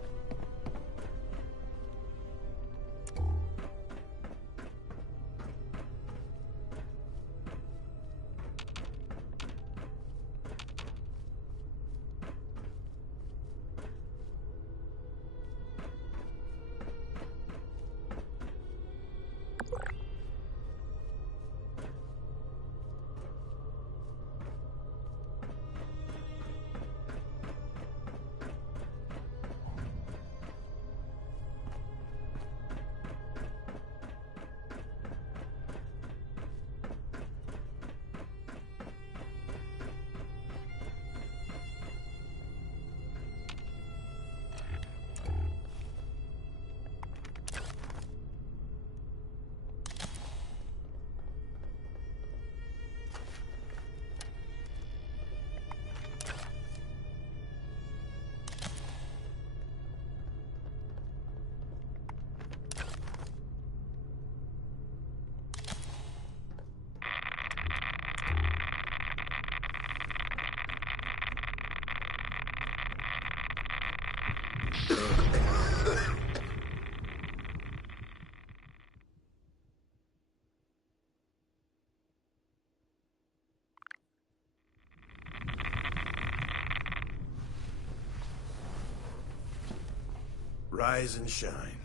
Rise and shine.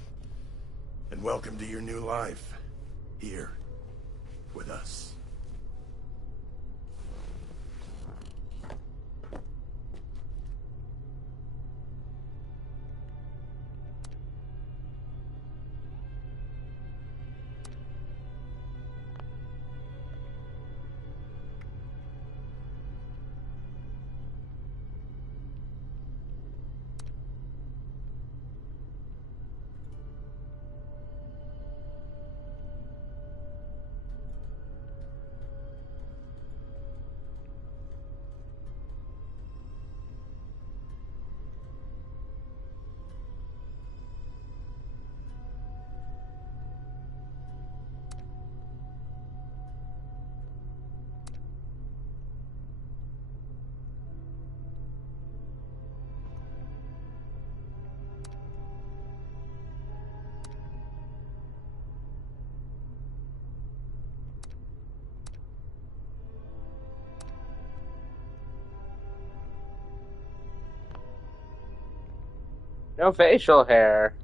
And welcome to your new life. Here. With us. No facial hair.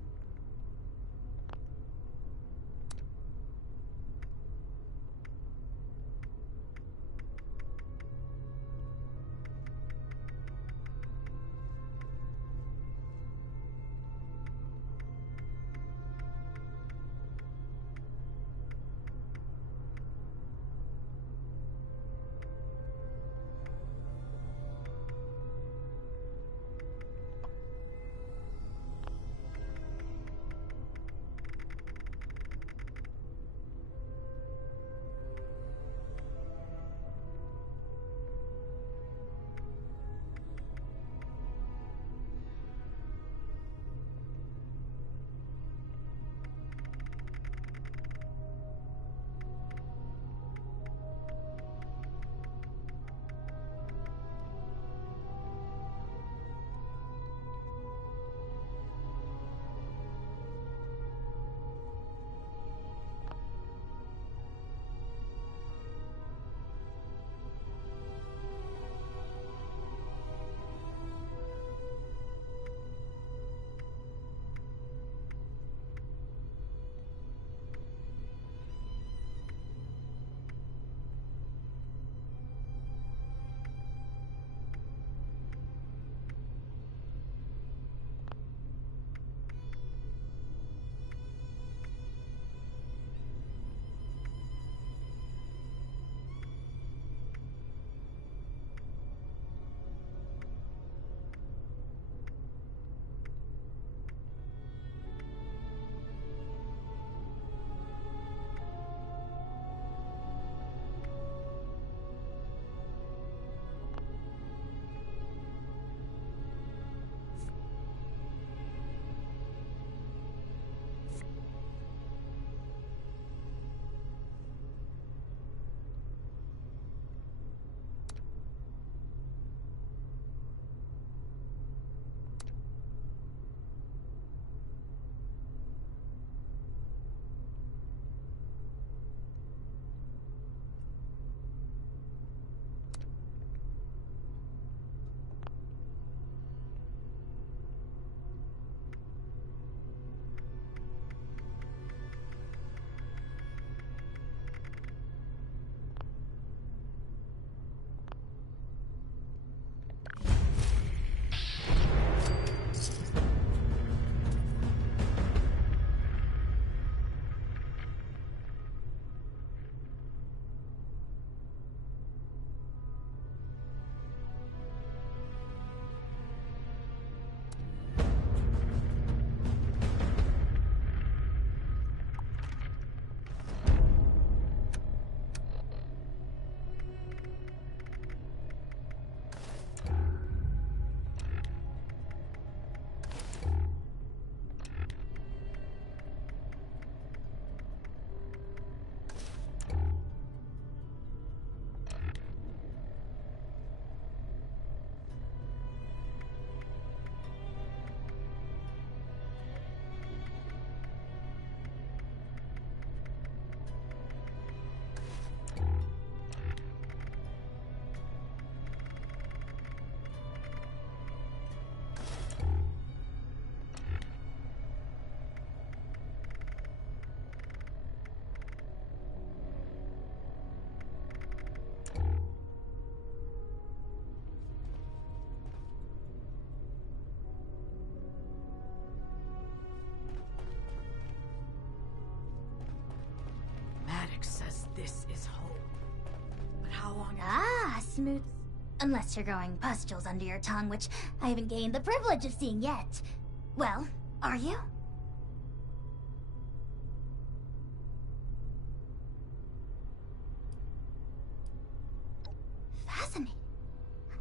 smooth. Unless you're growing pustules under your tongue, which I haven't gained the privilege of seeing yet. Well, are you? Fascinating.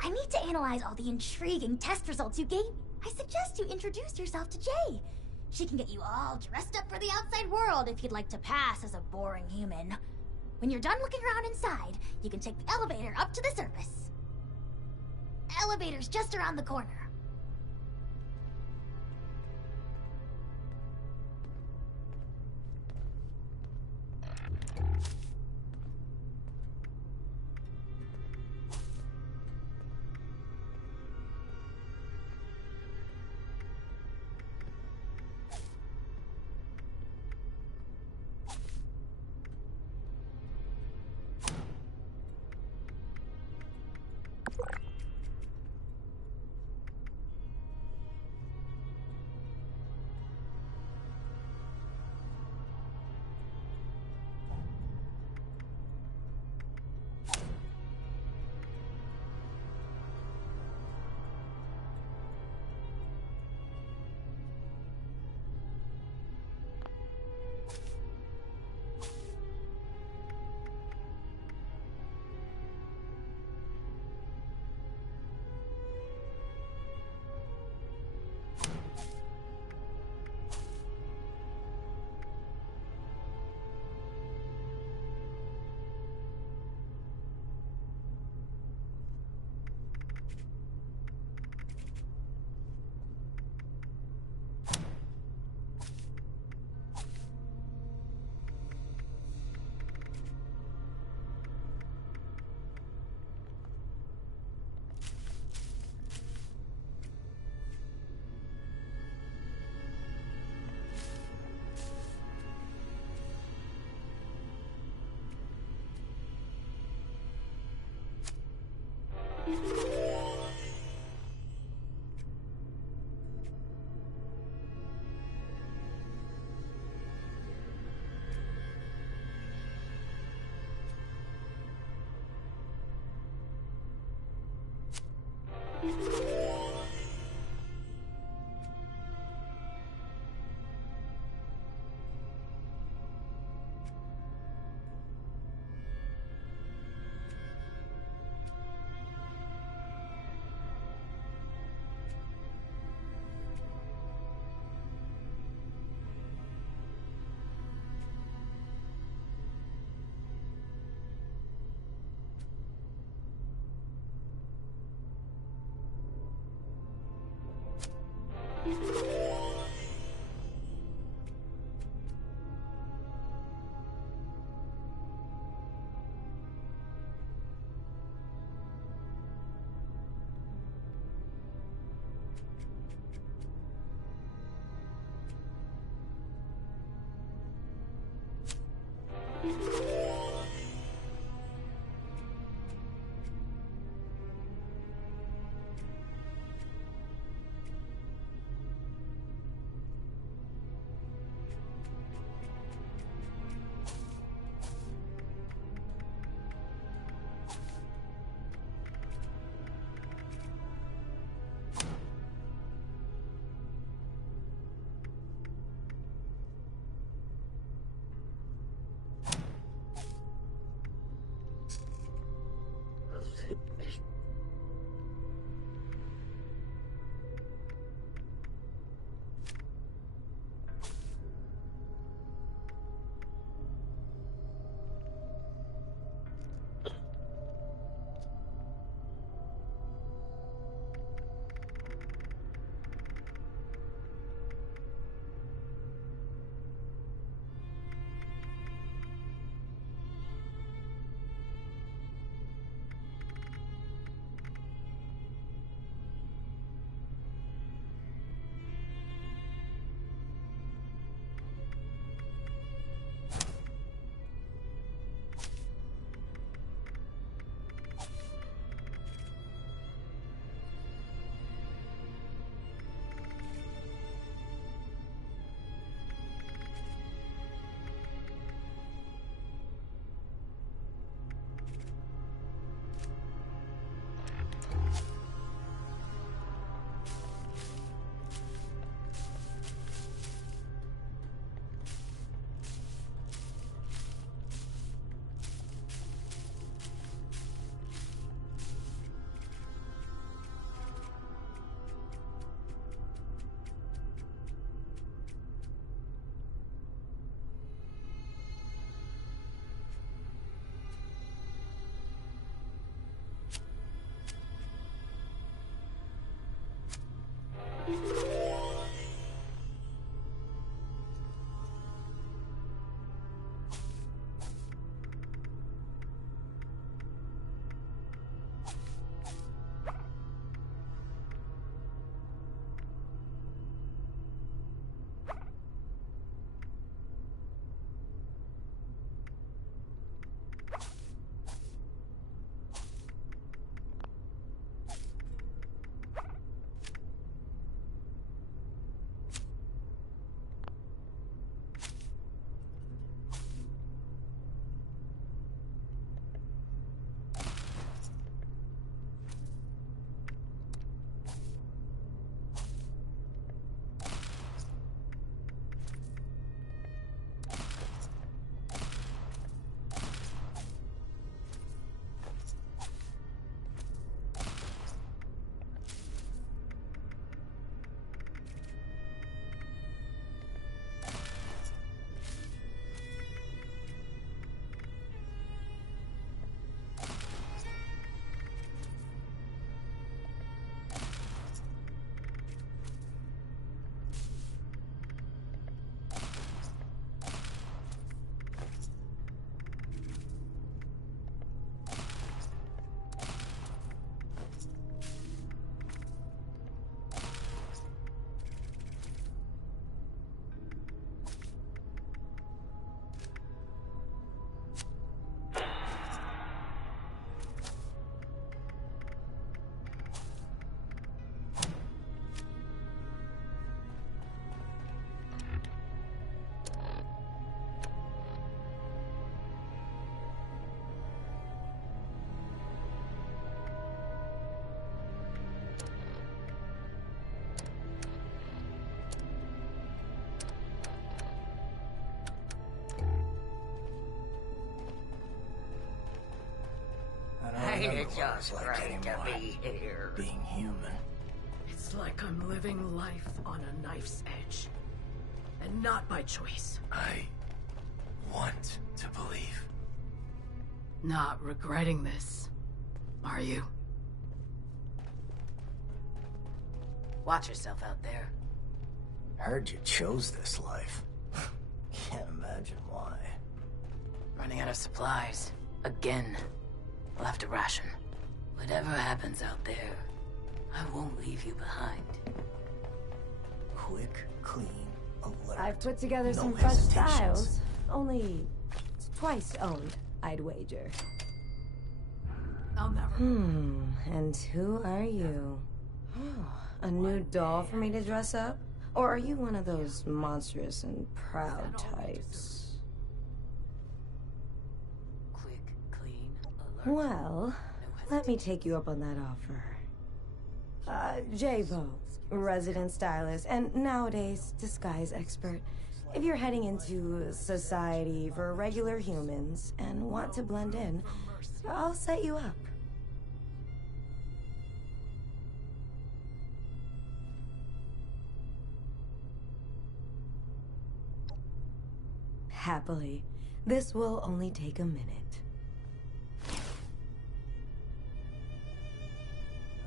I need to analyze all the intriguing test results you gave me. I suggest you introduce yourself to Jay. She can get you all dressed up for the outside world if you'd like to pass as a boring human. When you're done looking around inside, you can take the elevator up to the surface. Elevator's just around the corner. It's just great to be here. Being human. It's like I'm living life on a knife's edge. And not by choice. I want to believe. Not regretting this, are you? Watch yourself out there. Heard you chose this life. Can't imagine why. Running out of supplies. Again. We'll have to ration. Whatever happens out there, I won't leave you behind. Quick, clean, alert. I've put together No some fresh hesitations. styles. Only twice owned, I'd wager. I'll never. And who are you? A new doll for me to dress up? Or are you one of those monstrous and proud types? Well, let me take you up on that offer. J-Bo, resident stylist, and nowadays, disguise expert. If you're heading into society for regular humans and want to blend in, I'll set you up. Happily, this will only take a minute.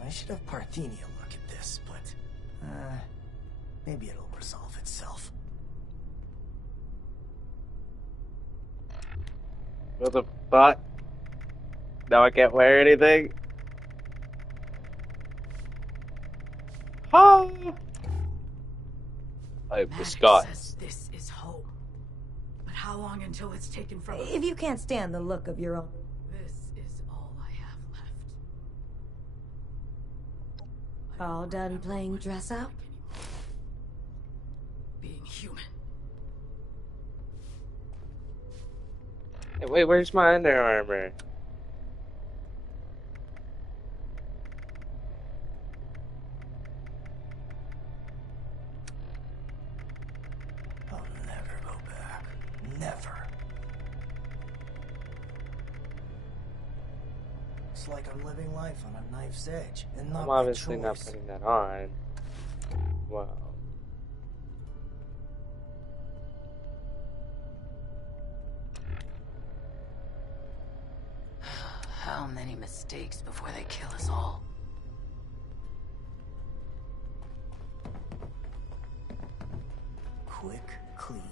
I should have Parthenia look at this, but maybe it'll resolve itself. What the fuck? Now I can't wear anything? Ah! I'm disgusted. Says this is home. But how long until it's taken from us? If you can't stand the look of your own... This is all I have left. All done playing dress up? Being human. Hey, wait, where's my Under Armour? I'll never go back. Never. It's like I'm living life on a knife's edge, and not I'm by obviously not choice. putting that on. Wow. How many mistakes before they kill us all? Quick, clean,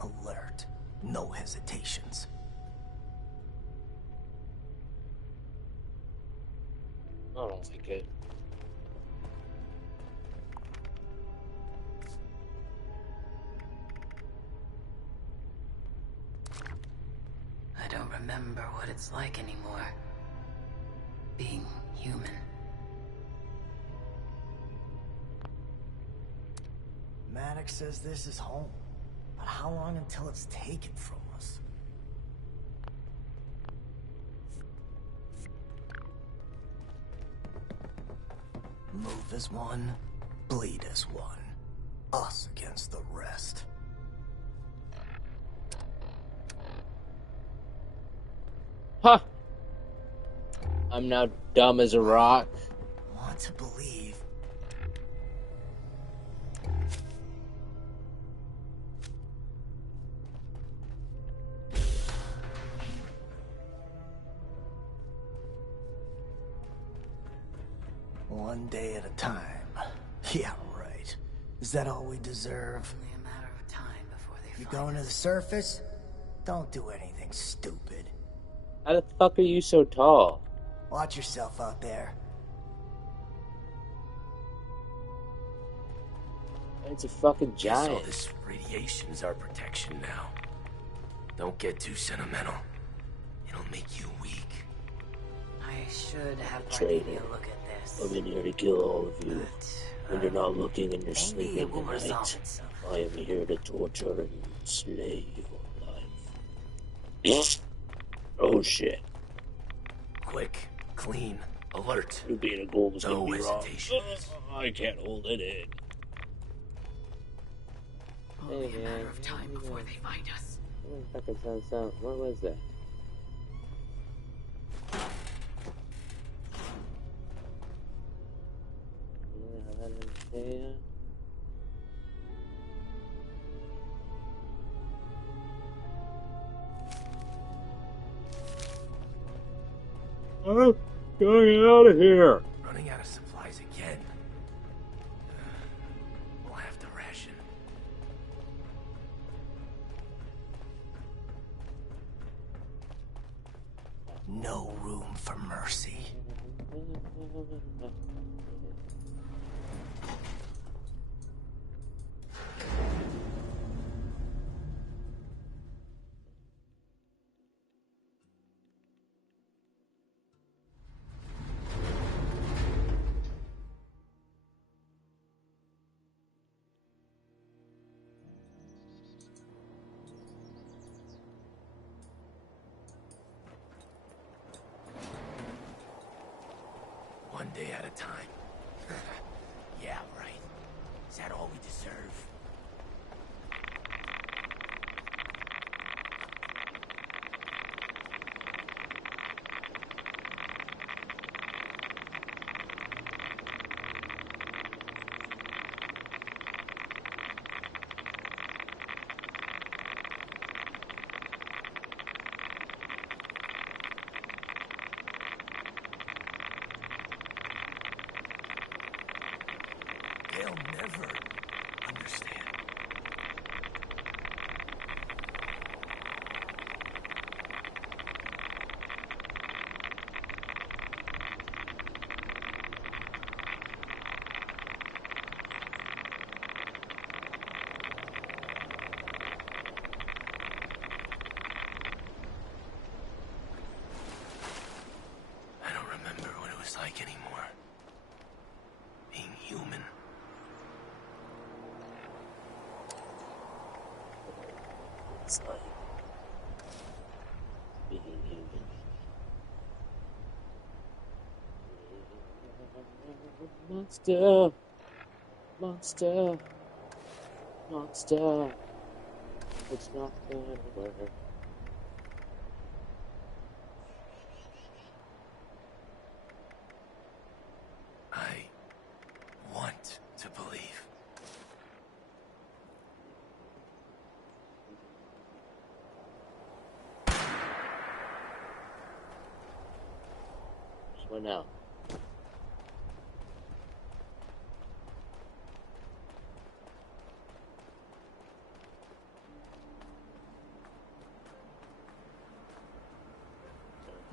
alert. No hesitations. I don't think it. I don't remember what it's like anymore. Being human. Maddox says this is home. But how long until it's taken from us? Move as one, bleed as one. Us against the rest. Huh. I'm now dumb as a rock. Want to believe. One day at a time. Yeah, right. Is that all we deserve? Only a matter of time before they You find going to us. the surface? Don't do anything stupid. How the fuck are you so tall? Watch yourself out there. It's a fucking Guess all giant. this radiation is our protection now. Don't get too sentimental. It'll make you weak. I should have Traitor. Parthenia look at this. I'm in here to kill all of you. When you're not looking and you're Maybe sleeping it will tonight, resolve itself. I am here to torture and slay your life. Oh shit. Quick, clean, alert. You being a ghoul was No gonna be wrong. hesitations. I can't hold it in. Only Hey, a matter man. of time before they find us. Fucking sound. What was that? Yeah. I'm going out of here. Running out of supplies again. We'll have to ration. No room for mercy. One day at a time. Yeah, right. Is that all we deserve? They'll never understand. I don't remember what it was like anymore. Being human. It's like being human. Monster! Monster! Monster! It's not gonna work. I want to believe. Just went out.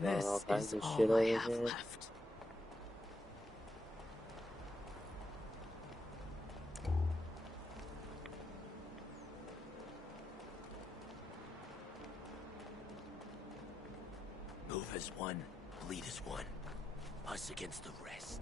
All This kinds is of all shit I over have here. left. Move as one, bleed as one. Us against the rest.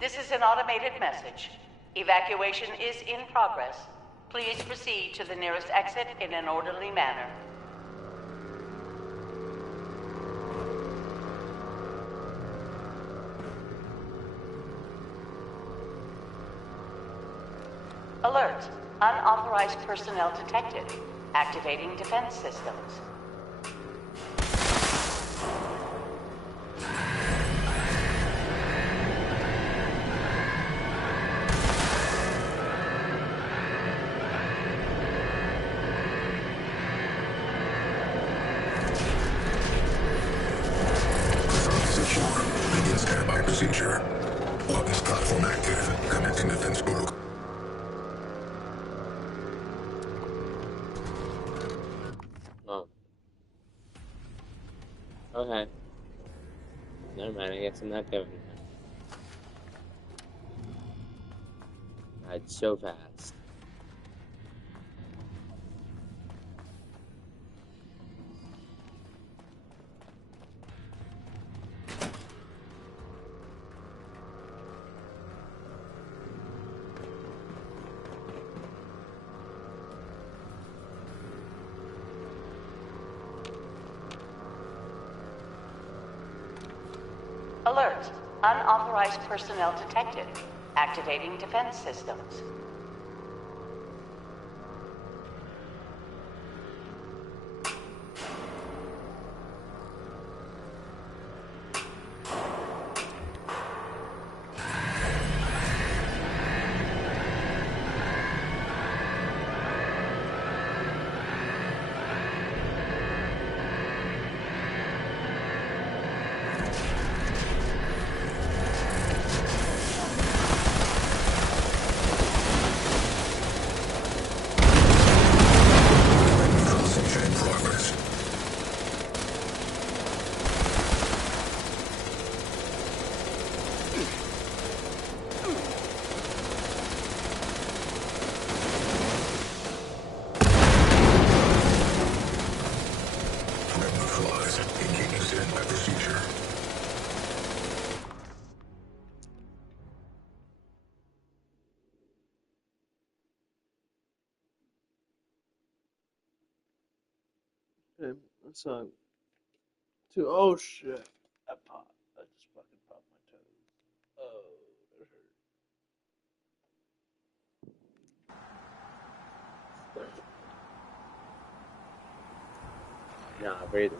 This is an automated message. Evacuation is in progress. Please proceed to the nearest exit in an orderly manner. Alert! Unauthorized personnel detected. Activating defense systems. Begin standby procedure. Weapons platform active. Connecting defense protocol. Oh. Okay. Never mind, I guess I'm not going now. Died so fast. Alert! Unauthorized personnel detected. Activating defense systems. So, oh shit. I popped. I just fucking popped my toes. Oh, that hurt. Nah, breathe.